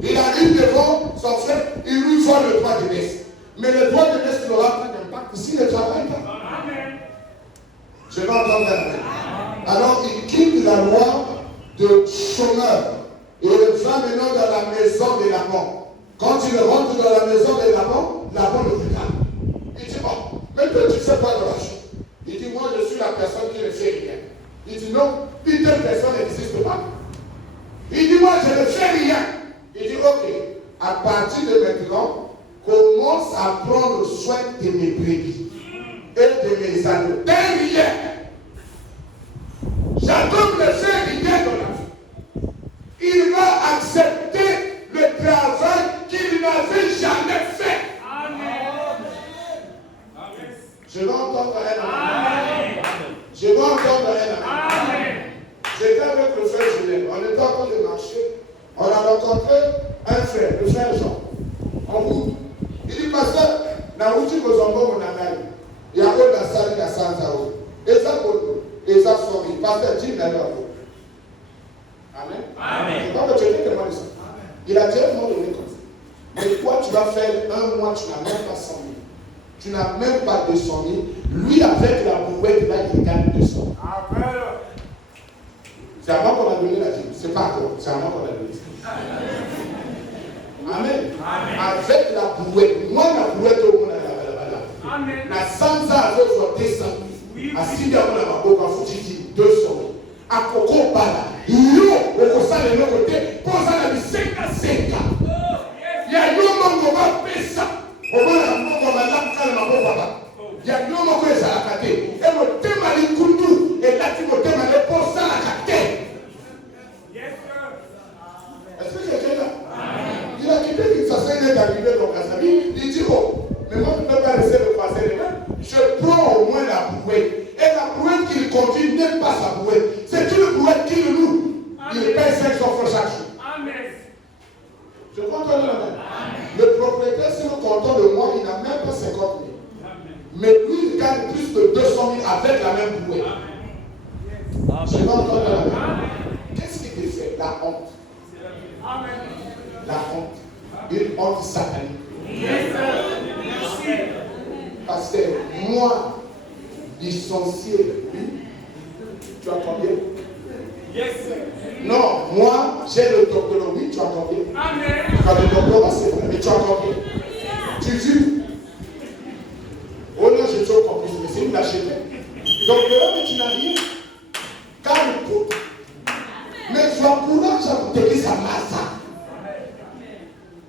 Il arrive devant son frère, il lui vole le droit de naissance. Mais le droit de naissance n'aura pas d'impact s'il ne travaille pas. Amen. Je vais entendre un. Alors il quitte la loi de chômeur et il va maintenant dans la maison de l'amant. Quand il rentre dans la maison de l'amant le regarde. Il dit, bon, mais toi tu sais pas de la chose. Il dit, moi je suis la personne qui ne fait rien. Il dit, non, une telle personne n'existe pas. Il dit, moi je ne fais rien. Il dit, ok, à partir de maintenant, commence à prendre soin de mes brebis et de mes agneaux. Derrière, Jacob ne fait rien dans la vie. Il va accepter le travail qu'il n'avait jamais fait. Amen. Je vais entendre un amen. Je vais entendre un amen. J'étais avec le frère Julien. On était en train de marcher. On a rencontré un frère, le frère Jean, en route. Il dit, pasteur, na uti kozombo monangai. Il y a un salle qui a Sanzao. Et ça pour et ça sorti. Pasteur, dis la loi. Amen. Amen. C'est pas que tu étais témoin de ça. Il a directement donné comme ça. Mais toi, tu vas faire un mois, tu n'as même pas 100 000. Tu n'as même pas 200 000. Lui, avec la brouette, là, il gagne 200. Amen. C'est à moi qu'on a donné la dîme. C'est pas à toi. C'est à moi qu'on a donné ça. Amen. Avec la brouette. Moi, la brouette, au monde, là. Amen. La sansa avec votre 200 000. À 6 000, on a beaucoup à Fouti, 200 000. À Coco Bala. Yo, au Costa de l'autre côté, pour ça, on a dit 5 à 5. Il y a un homme qui va faire ça. Au moins, on va là, il y a un homme qui va la cater. Et mon thème à l'Ikundu, et là, tu me thème à l'époque, ça la cater. Est-ce que quelqu'un est là? Il a quitté Kinshasa, il est arrivé dans Kasabi. Il dit, oh, mais moi, je ne peux pas laisser le croiser les mains. Je prends au moins la brouette. Et la brouette qu'il conduit n'est pas sa brouette. C'est une brouette qui le loue. Il paye 500 francs chaque jour. Amen. Je crois qu'on est là. Le propriétaire, si nous comptons de moi, il n'a même pas 50 000. Mais lui, il gagne plus de 200 000 avec la même brouette. Je vais entendre là. Qu'est-ce qui te fait? La honte. La honte. Une honte satanique. Parce que moi, licencié, tu as combien? Non, moi, j'ai le doctorat. Oui, tu as combien? Tu as le doctorat, c'est vrai, mais tu as combien? Tu dis, oh non, j'ai toujours compris, mais c'est une lâcheté. Doctorat, mais tu n'as rien. Car le coup. Mais tu as courage à te dire ça masse.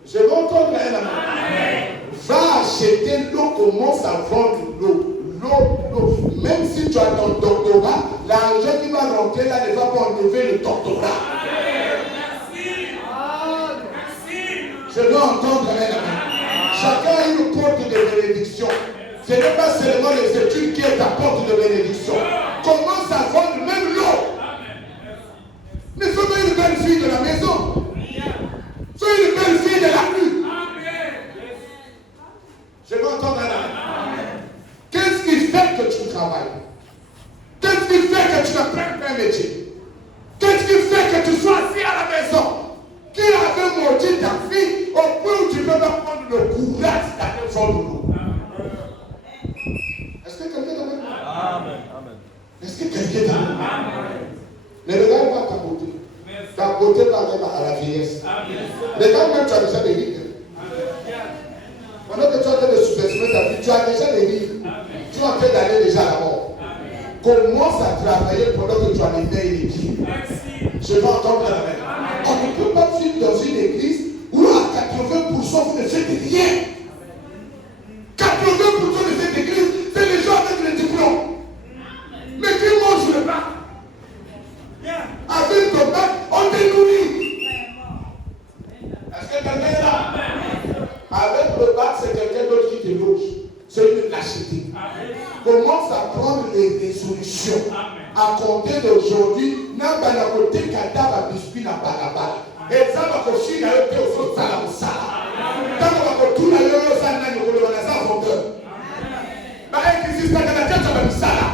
Je vais entendre un amen. Va acheter l'eau, commence à vendre l'eau. L'eau. Même si tu as ton doctorat, l'argent qui va rentrer là ne va pas enlever le doctorat. Je veux entendre un amen. Chacun a une porte de bénédiction. Ce n'est pas seulement les études qui est ta porte de bénédiction. Commence à vendre même l'eau. Ne sois pas une belle fille de la maison. Sois une belle fille de la rue. Je veux entendre un amen. Qu'est-ce qui fait que tu travailles? Qu'est-ce qui fait que tu n'apprennes pas un métier? Qu'est-ce qui fait que tu sois assis à la maison? Qui avait maudit ta fille au point où tu ne peux pas prendre le courage d'aller vendre l'eau? Est-ce que quelqu'un est avec moi? Amen. Est-ce que quelqu'un est avec moi? Ne regarde pas ta beauté. Ta beauté parle à la vieillesse. Regarde même, tu as déjà des rides. Pendant que tu es en train de sous-estimer ta vie, tu as déjà des rides. Tu es en train d'aller déjà à la mort. Commence à travailler pendant que tu as les mains et les pieds. Je vais entendre la main. On ne peut pas vivre dans une église où à 80% vous ne faites rien. 80% de cette église, c'est les gens avec le diplôme. Mais qui mange le bac? Avec ton bac, on te nourrit. Est-ce que quelqu'un est là? Avec le bac, c'est quelqu'un d'autre qui te loge. C'est une lâcheté. Commence à prendre les résolutions. À compter d'aujourd'hui, n'a pas la côté kadaba biscuit na balabala. Et ça va cocher na yote au sol sala musala. Tant qu'on va cocher na yote ça na yote on a ça fondeur. Bah existe ça na tête ça musala.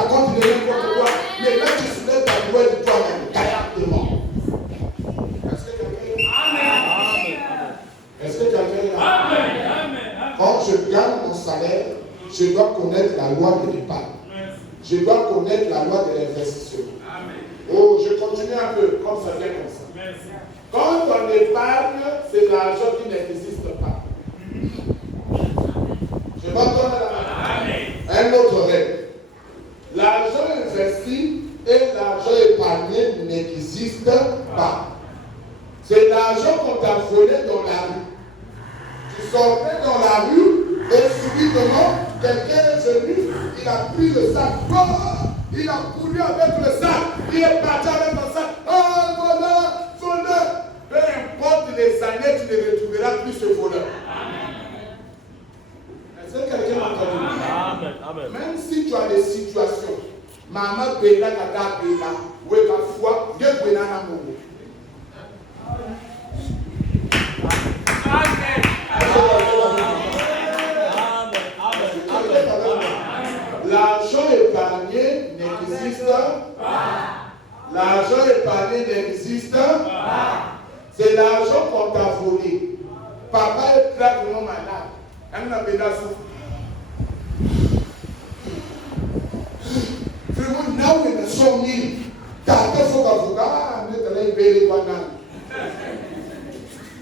racontes n'importe quoi. Mais là, tu soulèves ta douleur de toi-même, directement. Est-ce que quelqu'un est là? Est-ce que quelqu'un est là? Quand je gagne mon salaire, je dois connaître la loi de l'épargne. Je dois connaître la loi de l'investissement. Oh, je continue un peu, comme ça vient comme ça. Quand on épargne, c'est l'argent qui n'existe pas. Je vais donner la main. Un autre règle. L'argent investi et l'argent épargné n'existent pas. C'est l'argent qu'on t'a volé dans la rue. Tu sortais dans la rue et subitement, quelqu'un est venu, il a pris le sac. Oh, il a couru avec le sac. Il est parti avec le sac. Oh, voleur, voleur. Peu importe les années, tu ne retrouveras plus ce voleur. Est-ce que quelqu'un m'a entendu? Même si tu as des situations, maman Bella, Kata Bella, ou ma foi, Dieu Bella n'a mon mot. L'argent épargné n'existe pas. L'argent épargné n'existe pas. C'est l'argent qu'on t'a volé. Papa est gravement malade. Elle n'a pas souffert. Vraiment, now in the song, t'as fait faut qu'avocat, mais t'as l'air belle quoi nan.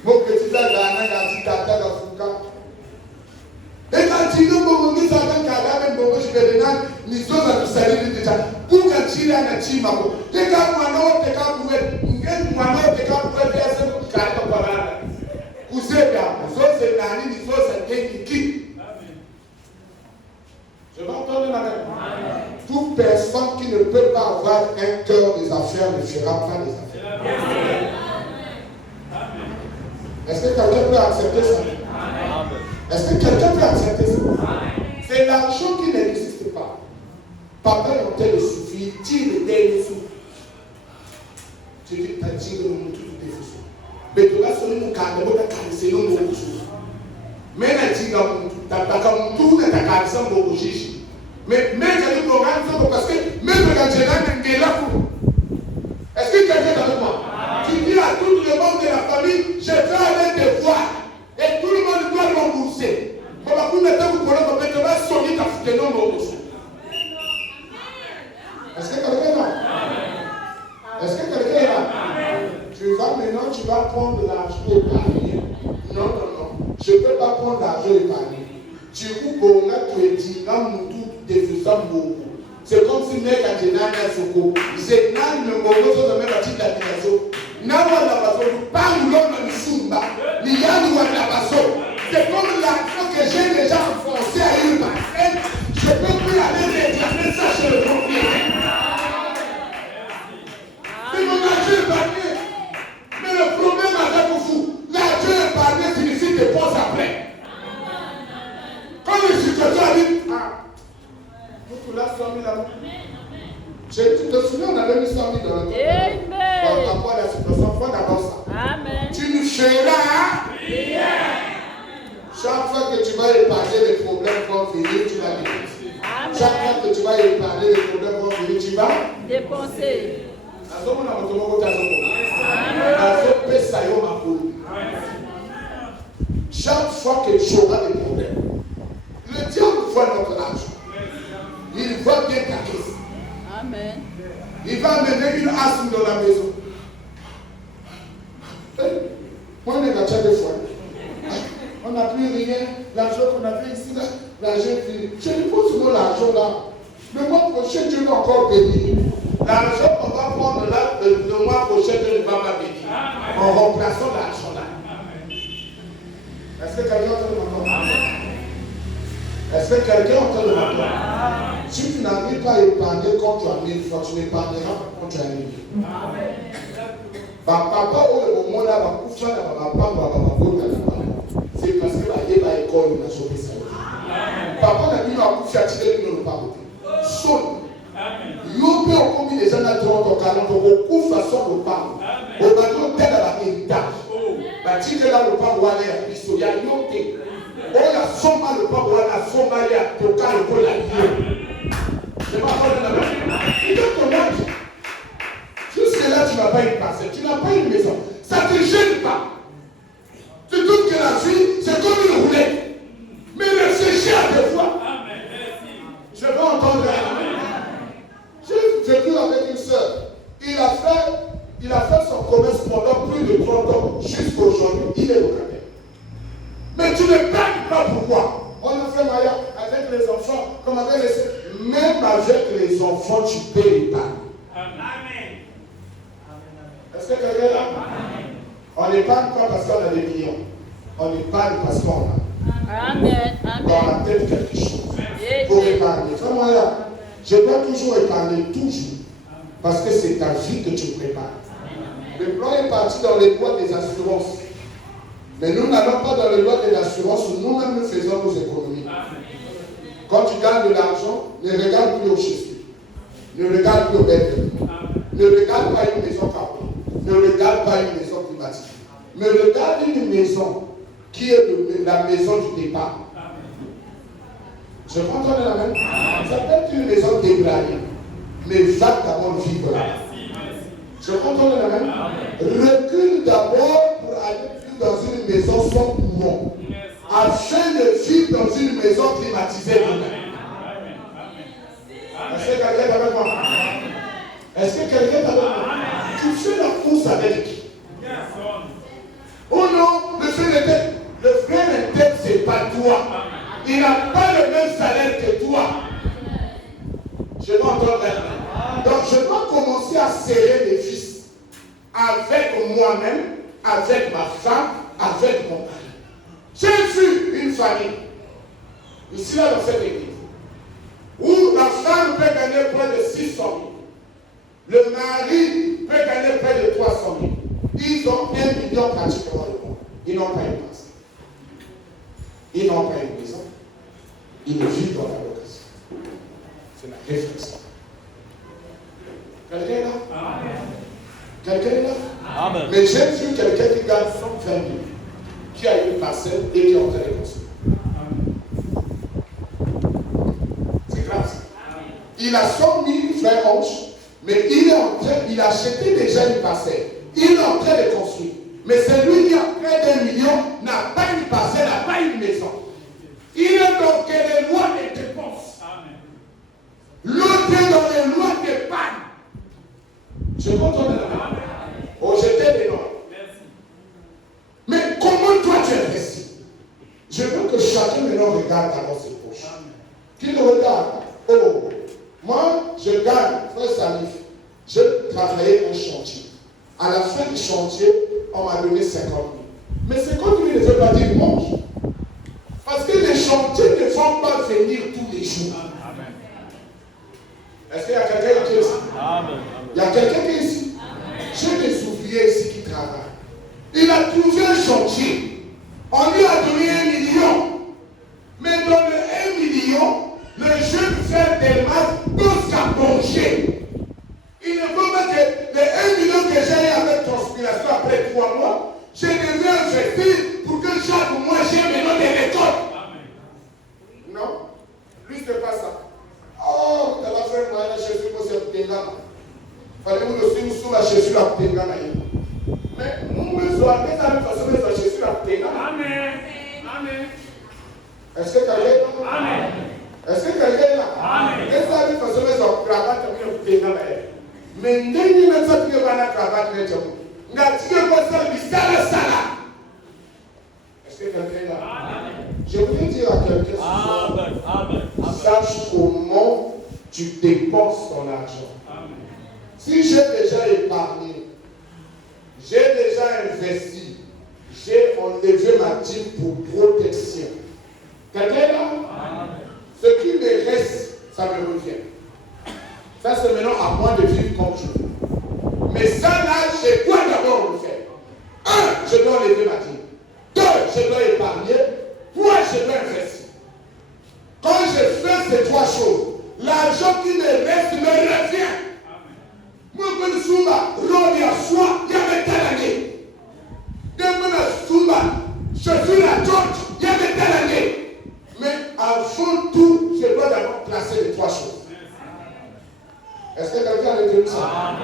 Mon petit gars, t'as fait d'avocat. Et quand tu nous montres ça, quand tu as même bon, je vais donner, nous sommes à nous saluer déjà. Pour que tu aies un chima, et quand moi non, t'es qu'à pouvoir, faire ce que tu as pas parlé. Vous savez bien, nous sommes ces nani, nous sommes ces qui. Je vais entendre la même. Toute personne qui ne peut pas avoir un cœur des affaires ne fera pas des affaires. Est-ce que quelqu'un peut accepter ça? Est-ce que quelqu'un peut accepter ça? C'est l'argent qui n'existe pas. Papa est en train de souffrir, tire le dernier sou. Tu dis, tu as tiré le monde tout est fou. Mais tu vas sonner mon cadre, tu vas caresser le monde. Mais tu as tiré le monde, tu as caresser le monde. Mais tu as dit, parce que même quand tu es là, tu es là pour. Est-ce que quelqu'un est avec moi? Tu dis à tout le monde de la famille, je vais aller te voir. Et tout le monde doit rembourser. Comme vous mettez vous pour le moment, tu vas sonner ta fille de non rembourser. Est-ce que quelqu'un est là? Est-ce que quelqu'un est là? Tu vas maintenant, tu vas prendre l'argent épargné. Non, non, non. Je ne peux pas prendre l'argent épargné. Tu vous là, tu es dit, là, nous tous, des faisans beaucoup. C'est comme si mec a dit, n'a pas soko. C'est n'a le moment, ça me met la d'application. N'a pas la façon, pas où l'on a le soumba. Il y a nous à la façon. C'est comme l'argent que j'ai déjà enfoncé à une parcelle. Je ne peux plus aller réclamer ça chez le propriétaire. C'est mon argent épargné. Mais le problème avec vous, l'argent épargné signifie dépense après. Quand les situations arrivent, vous là 100 000 là-bas. Tu te souviens, on avait mis 100 000 dans notre compte. Par rapport à la situation, il faut d'abord ça. Amen. Tu nous feras. Chaque fois que tu vas épargner les problèmes vont venir, tu vas dépenser. Chaque fois que tu vas épargner les problèmes vont venir, tu vas dépenser. Chaque fois que tu auras des problèmes, le diable voit notre argent. Il voit bien ta caisse. Amen. Il va amener une asthme dans la maison. Moi, on est gâté des fois. On n'a plus rien. L'argent qu'on avait ici, là, l'argent est fini. Je lui pose souvent l'argent là. Le mois prochain, Dieu va encore bénir. L'argent qu'on va prendre là, le mois prochain, Dieu ne va pas bénir. En remplaçant l'argent là. Est-ce que quelqu'un entend le matin? Est-ce que quelqu'un entend le matin? Si tu n'arrives pas à épargner quand tu as 1000 francs, tu n'épargneras pas quand tu as 1000. Papa, au moment là, c'est parce que la école n'a chopé ça. Papa n'a dit à tirer le parole. Son. Il y a combien de gens qui ont 40 ans, beaucoup de façon de parler. Au bateau, tel à l'héritage. Bâtir là le parole, il y a il y a yoté. Oh, il y a somma le parole, il y a somma, il y a tocal, il y a lié. Je ne sais pas comment avec les enfants, comme avec les... Même avec les enfants, tu peux épargner. Amen. Est-ce que quelqu'un est là? On n'épargne pas parce qu'on a des millions. On épargne parce qu'on a dans la tête quelque chose. Pour épargner. Vraiment là, je dois toujours épargner, toujours. Parce que c'est ta vie que tu prépares. Le plan est parti dans les lois des assurances. Mais nous n'allons pas dans les lois des assurances où nous-mêmes nous faisons nos économies. Quand tu gagnes de l'argent, ne regarde plus aux chaussures. Ne regarde plus aux bêtes. Ne regarde pas une maison carrée. Ne regarde pas une maison climatisée. Mais regarde une maison qui est la maison du départ. Je crois qu'on est la même. Ça peut être une maison déblayée. Mais va d'abord vivre là. Je crois qu'on est la même. Recule d'abord pour aller vivre dans une maison sans courant. Afin de vivre dans une maison climatisée. Est-ce que quelqu'un est avec moi? Est-ce que quelqu'un est avec moi? Tu fais la course avec qui? Oh non, le frère interne, c'est pas toi. Il n'a pas le même salaire que toi. Je dois entendre maintenant. Donc je dois commencer à serrer mes fils avec moi-même, avec ma femme, avec mon mari. J'ai vu une famille, ici là dans cette église, où la femme peut gagner près de 600 000. Le mari peut gagner près de 300 000. Ils ont 1 million pratiquement le mois. Ils n'ont pas une maison. Ils n'ont pas une maison. Ils vivent dans la location. C'est la réflexion. Quelqu'un est là? Amen. Quelqu'un est là? Amen. Mais j'ai vu quelqu'un qui gagne 120 000, qui a une parcelle et qui est en train de construire. C'est grave ça. Il a 100 000 frères anges, mais il a acheté déjà une parcelle. Il est en train de construire. Mais celui qui a près d'1 million n'a pas une parcelle, n'a pas une maison. Il est dans les lois des dépenses. L'autre est dans les lois d'épargne. Je comprends là. Oh, j'étais des noms. Mais comment toi tu investis? Je veux que chacun maintenant regarde dans ses poches. Qu'il regarde. Oh, moi, je gagne, frère Salif, j'ai travaillé un chantier. À la fin du chantier, on m'a donné 50 000. Mais 50 000 ne veut pas dire mange. Parce que les chantiers ne vont pas venir tous les jours. Amen. Est-ce qu'il y a quelqu'un qui est ici? Amen. Il y a quelqu'un qui est ici? J'ai des ouvriers ici qui travaillent. Il a trouvé un chantier. On lui a donné 1 million. Mais dans le 1 million, le jeune frère Delmas pense qu'à manger. Il ne faut pas que les 1 million que j'ai eu avec transpiration après 3 mois, je devais investir pour que chaque mois j'ai maintenant des récoltes. Non, lui c'est pas ça. Oh, tu vas faire moi Jésus pour cette pingana. Fallait-vous le suivre sous la Jésus la pingana. Mais nous me sommes des amis parce que Jésus la pingana. Amen. Amen. Est-ce que quelqu'un est là? Amen. Est-ce que quelqu'un est là? Amen. Des amis parce que nous sommes cravate comme une pingana. Mais nous ne sommes pas la cravate de Dieu. Nous avons pas ça du sala. Est-ce que quelqu'un est là? Amen. Je voulais dire à quelqu'un ce soir, sache comment tu dépenses ton argent. Amen. Si j'ai déjà épargné, j'ai déjà investi, j'ai enlevé ma dîme pour protection. Quelqu'un est là? Amen. Ce qui me reste, ça me revient. Ça c'est maintenant à moi de vivre comme je veux. Mais ça là, je dois d'abord le faire. 1, je dois enlever ma dîme. 2, je dois épargner. 3, je dois investir. Quand je fais ces 3 choses, l'argent qui me reste me revient. Moi, je suis Sumba, Rodi à soi, il y avait telle année. Sumba, je suis la George, il y avait telle année. Mais avant tout, je dois d'abord placer les 3 choses. Est-ce que quelqu'un a retenu ça?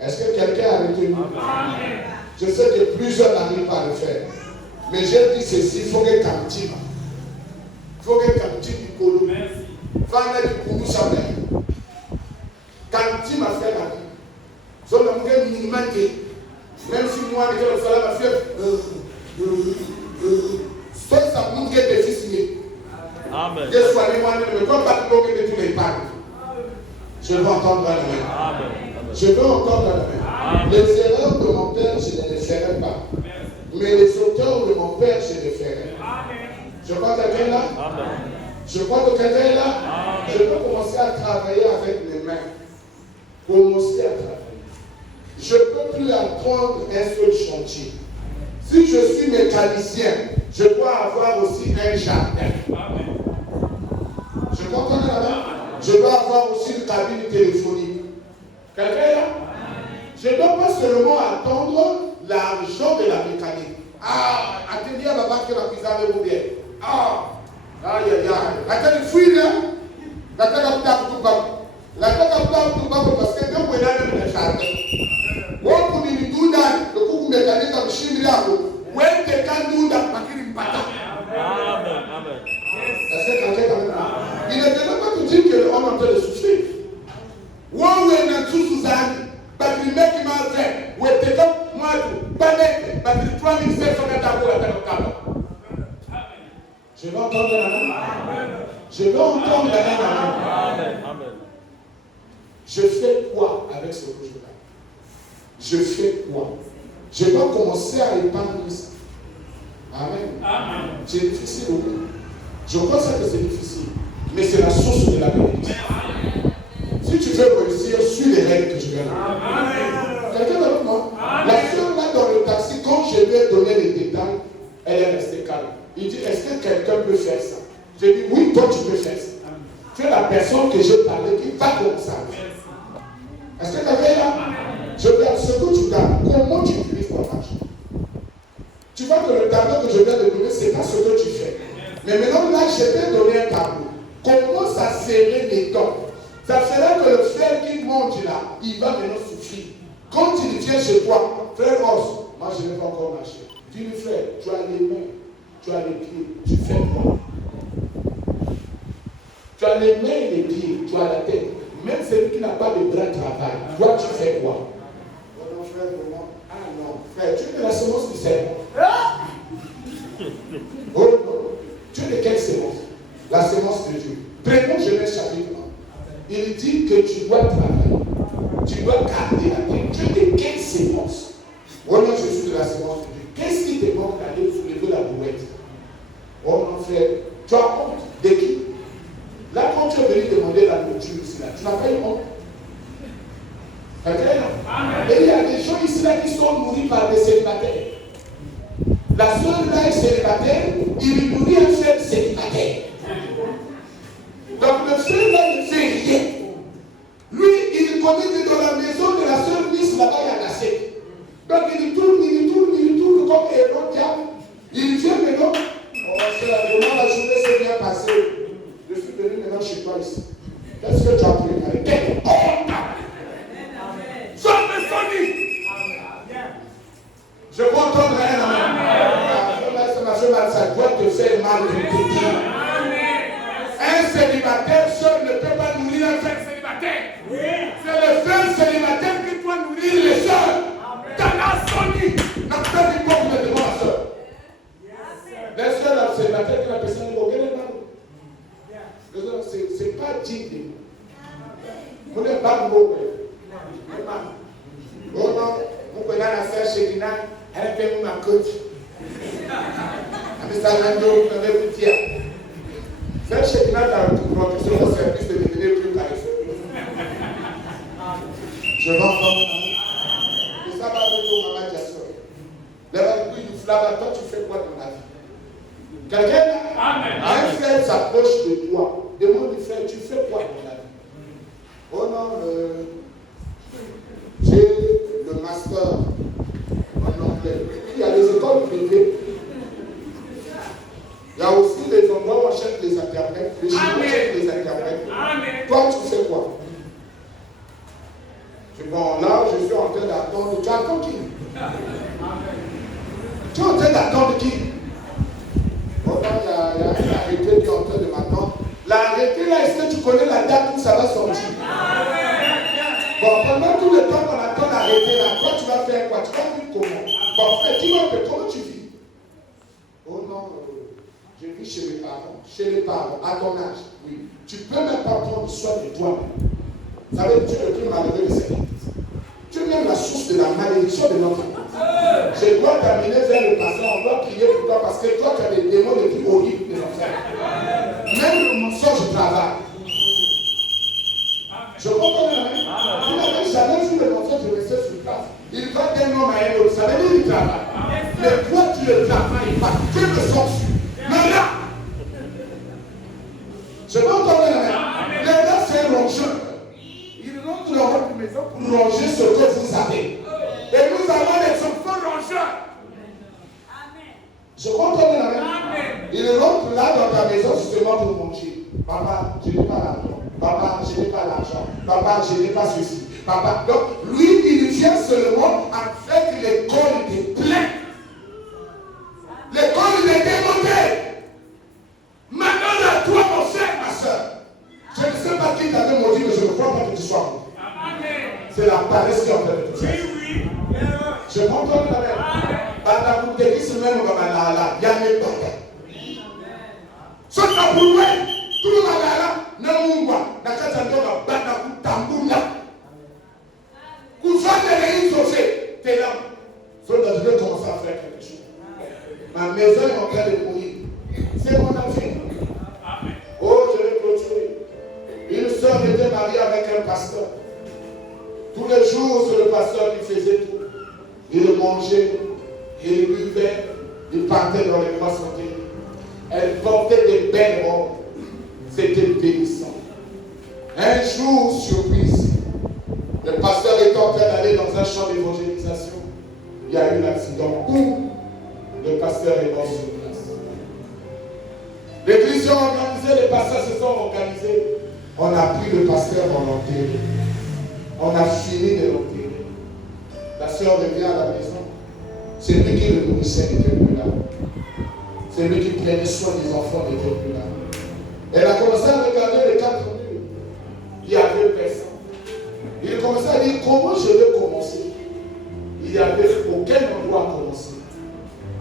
Est-ce que quelqu'un a retenu? Je sais que plusieurs n'arrivent pas à le faire. Mais j'ai dit ceci, il faut que Kamtima. Il faut que Kamtima du Kolo. Fana du Koulou Chabé. Kamtima fait la vie. Son nom est minimum. Même si moi, je vais faire la fièvre. Ça montre que des fils. Amen. Que soit les moyens, ne me donne pas de bloquer de tous les pas. Je veux entendre la main. Amen. Je veux entendre la main. Les erreurs de mon père, je ne les ferai pas. Mais les auteurs de mon père, je les ferai. Je crois que quelqu'un est là. Amen. Je crois que quelqu'un est là. Je peux commencer à travailler avec mes mains. Commencer à travailler. Je ne peux plus apprendre un seul chantier. Si je suis mécanicien, je dois avoir aussi un jardin. Je comprends là. Je dois avoir aussi une cabine téléphonique. Quelqu'un est là? Je ne dois pas seulement attendre l'argent de la mécanique. Ah, attendez à la banque que la cuisine est bien. Ah, aïe aïe aïe. Attendez, fouille là. Attendez, la parce que quand vous êtes dans le jardin, vous pouvez nous dire que vous mécanique comme chimia, vous êtes quelqu'un nous dans le pata. Amen. Amen. Est-ce que quelqu'un est là? Il ne devrait pas te dire qu'on est en train de souffrir. Vous êtes dans tout Suzanne. Parce que le mec qui m'a fait, vous êtes comme moi, pas net, parce que 3700 mètres à vous, je veux entendre la main. Je veux entendre la main. Amen. Amen. Je fais quoi avec ce que je gagne? Je fais quoi? Je dois commencer à épargner ça. Amen. C'est difficile, oui. Je crois ça que c'est difficile. Mais c'est la source de la bénédiction. Si tu veux réussir, suis les règles que je viens de dire. Quelqu'un avec moi? La soeur là dans le taxi, quand je lui ai donné les détails, elle est restée calme. Il dit, est-ce que quelqu'un peut faire ça? J'ai dit, oui, toi tu peux faire ça. Tu es la personne que j'ai parlé qui va commencer à faire. Est-ce que quelqu'un est là? Je regarde ce que tu gagnes. Comment tu utilises ton argent? Tu vois que le tableau que je viens de donner, ce n'est pas ce que tu fais. Mais maintenant, là, je t'ai donné un tableau. Commence à serrer les dents. Ça fera que le frère qui monte là, il va maintenant souffrir. Quand il vient chez toi, frère Ross, moi je n'ai pas encore marché. Dis-lui, frère, tu as les mains, tu as les pieds, tu fais quoi? Tu as les mains et les pieds, tu as la tête. Même celui qui n'a pas de bras travaille. Toi, tu fais quoi? Oh non, frère, vraiment. Ah non, frère, tu es de la semence du serpent. Oh non, tu es de quelle semence? La semence de Dieu. Prenons Genèse chapitre 1. Il dit que tu dois travailler. Tu dois garder la terre. Tu es de quelle sémence? Oh non, je suis de la sémence de Dieu. Qu'est-ce qui te manque d'aller soulever la brouette? Oh mon frère, tu as honte de qui? Là, quand tu es venu demander la nourriture ici, là, tu n'as pas eu honte. Et il y a des gens ici là qui sont nourris par des célibataires. La soeur là est célibataire, il nourrit un frère célibataire. Donc le frère là ne fait rien. Lui, il connaît que dans la maison de la sœur Miss, là-bas, il y a la sec. Donc il tourne comme héros diable. Il vient maintenant. Oh frère, vraiment la journée s'est bien passée. Je suis venu maintenant chez toi ici. Qu'est-ce que tu as préparé? Quelle honte! Sois Sony! Je peux entendre rien en même. Ça doit te faire mal de côté. Un célibataire seul ne peut pas nourrir un frère célibataire. C'est le frère célibataire qui doit nourrir les sœurs. Dans la Sony. N'a pas dit quoi vous mettez moi la sœur. Les sœurs célibataires qui la personne est au c'est pas digne. Vous n'êtes pas beau. Oh non, vous connaissez la sœur Chérina, elle fait ma coach. Mais ça l'a dit, vous avez vu dire. Sœur Chérina a produit son service de devenir plus caresseux. Je vais entendre. Et ça va avec nous, maman Jassor. Là-bas, du flamme, toi, tu fais quoi dans la vie? Quelqu'un là? Un frère s'approche de toi. Demande du frère, tu fais quoi dans la vie? Oh non, j'ai le master en anglais. Il y a les écoles privées. Il y a aussi les endroits où on cherche des interprètes. Les Chinois cherchent des interprètes. Toi, tu fais quoi? Bon, là, je suis en train d'attendre. Tu attends qui? Tu es en train d'attendre qui? Bon, il y a un arrêté qui est en train de m'attendre. L'arrêté là, est-ce que tu connais la date où ça va sortir? Bon, pendant tout le temps qu'on attend l'arrêté là, toi tu vas faire quoi? Tu vas vivre comment? Bon, frère, dis-moi un peu, comment tu vis? Oh non, je vis chez mes parents. Chez les parents. À ton âge, oui. Tu ne peux même pas prendre soin de toi-même. Vous savez, tu es le plus malheureux de cette église. Tu es même la source de la malédiction de notre église. Je dois t'amener vers le pasteur, on doit prier pour toi parce que toi, tu as des démons les plus horribles de l'enfer. Même le mensonge travaille. Je comprends bien. Il n'avait jamais vu le mensonge rester sur place. Il va d'un homme à un autre. Ça veut dire qu'il travaille. Mais toi, tu ne travailles pas. Tu me censures. Mais là, je comprends bien. Mais là, c'est un rongeur. Il rentre dans votre maison pour ronger ce que vous avez. Et nous avons des enfants rongeurs. Je comprends bien. Il rentre là dans ta maison justement pour manger. Papa, je n'ai pas l'argent. Papa, je n'ai pas l'argent. Papa, je n'ai pas ceci. Papa, donc lui, il vient seulement avec l'école des pleins. L'école des démontés. Maintenant, à toi, mon frère, ma soeur. Je ne sais pas qui t'avait maudit, mais je ne crois pas que tu sois maudit. C'est la paresse qui en fait de tout ça. Je comprends la même. Pendant que tu dis même il y a mes bagages. Ce n'est pas pour moi. Tout le monde là, non, moi, la carte de la tambouna. Vous avez les choses, t'es là. Je vais commencer à faire quelque chose. Ma maison est en train de mourir. C'est mon affaire. Oh, je vais clôturer. Une soeur était mariée avec un pasteur. Tous les jours, c'est le pasteur qui faisait tout. Il mangeait, il buvait, il partait dans les grands sentiers. Elle portait des belles robes. C'était bénissant. Un jour, surprise, le pasteur était en train d'aller dans un champ d'évangélisation. Il y a eu un accident où le pasteur est mort sur place. L'église s'est organisée, les pasteurs se sont organisés. On a pris le pasteur dans l'enterré. On a fini de l'enterrer. La soeur revient à la maison. C'est lui qui le nourrissait n'était plus là. C'est lui qui prenait soin des enfants n'était plus là. Elle a commencé à regarder les 4 murs. Il n'y avait personne. Il a commencé à dire comment je vais commencer. Il n'y avait aucun endroit à commencer.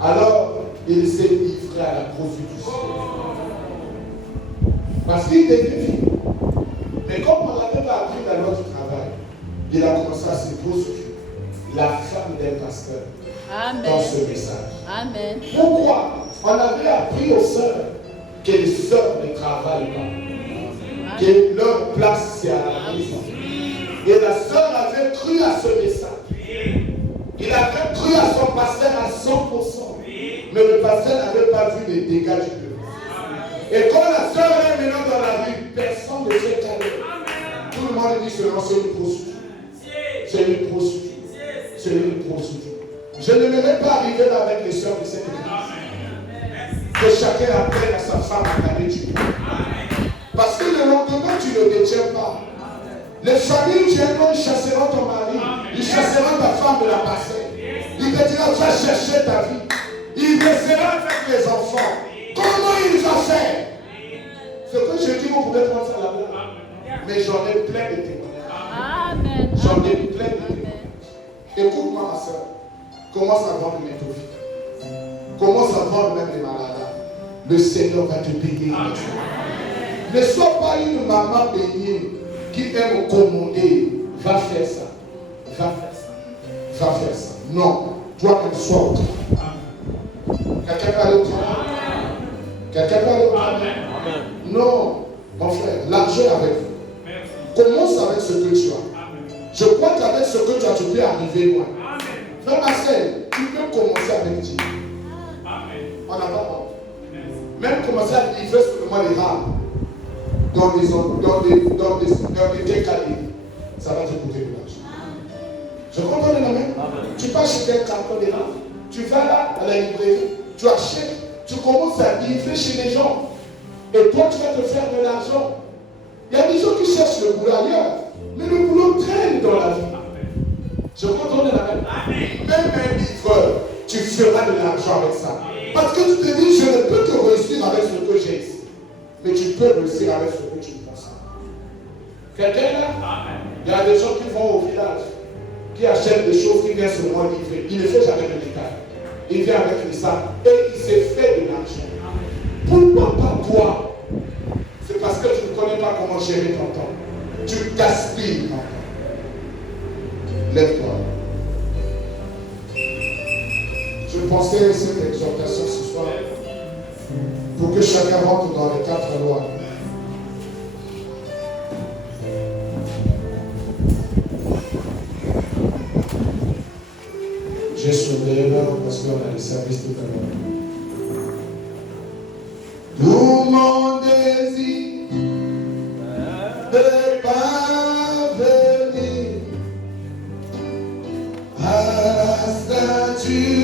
Alors, il s'est livré à la prostitution. Parce qu'il était vivant. Mais comme on n'avait pas appris la loi du travail, il a commencé à se prostituer. La femme d'un pasteur. Amen. Dans ce message. Amen. Pourquoi? On avait appris aux sœurs que les sœurs ne travaillent pas. Que leur place c'est à la maison. Et la sœur avait cru à ce message. Il avait cru à son pasteur à 100%. Mais le pasteur n'avait pas vu les dégâts du peuple. Et quand la sœur est maintenant dans la rue, personne ne sait qu'elle est. Tout le monde dit seulement c'est une prostituée. C'est une prostituée. C'est une prostituée. Je ne m'aimerais pas arriver là avec les sœurs de cette église. Que chacun apprenne à sa femme à garder du tout. Parce que le lendemain, tu ne le détiens pas. Les familles viendront, ils chasseront ton mari, ils chasseront ta femme de la passée. Ils te diront, va chercher ta vie. Il restera avec les enfants. Comment il va faire? Ce que je dis, vous pouvez prendre ça là-bas. Mais j'en ai plein de témoignages. J'en ai plein de témoignages. Écoute-moi, ma soeur. Commence à vendre les taux. Commence à vendre même les malades. Le Seigneur va te bénir. Ne sois pas une maman bénie qui aime commander. Va faire ça. Va faire ça. Va faire ça. Non. Toi-même, sois au travail. Quelqu'un peut aller au travail? Quelqu'un peut aller au travail? Non. Mon frère, l'argent est avec vous. Commence avec ce que tu as. Je crois qu'avec ce que tu as, tu peux arriver loin. Frère Marcel, tu peux commencer avec Dieu. On n'a pas honte. Même commencer à livrer seulement les rames dans des décalés, ça va te coûter de l'argent. Je comprends la main. Tu peux acheter un carton de rames. Tu vas là à la librairie, tu achètes, tu commences à livrer chez les gens. Et toi, tu vas te faire de l'argent. Il y a des gens qui cherchent le boulot ailleurs, mais le boulot traîne dans la vie. Je comprends la main. Même un livreur, tu feras de l'argent avec ça. Parce que tu te dis, je ne peux que réussir avec ce que j'ai ici. Mais tu peux réussir avec ce que tu penses. Quelqu'un là? Il y a des gens qui vont au village, qui achètent des choses, qui viennent seulement livrer. Il ne fait jamais de détail. Il vient avec les sacs et il s'est fait de l'argent. Pourquoi pas toi? pas comment gérer ton temps. Tu gaspilles ton temps. Lève-toi. Je pensais à cette exhortation ce soir pour que chacun rentre dans les 4 lois. J'ai sauvé l'heure parce qu'on a des services tout à l'heure. Tout mon désir de parvenir à la statue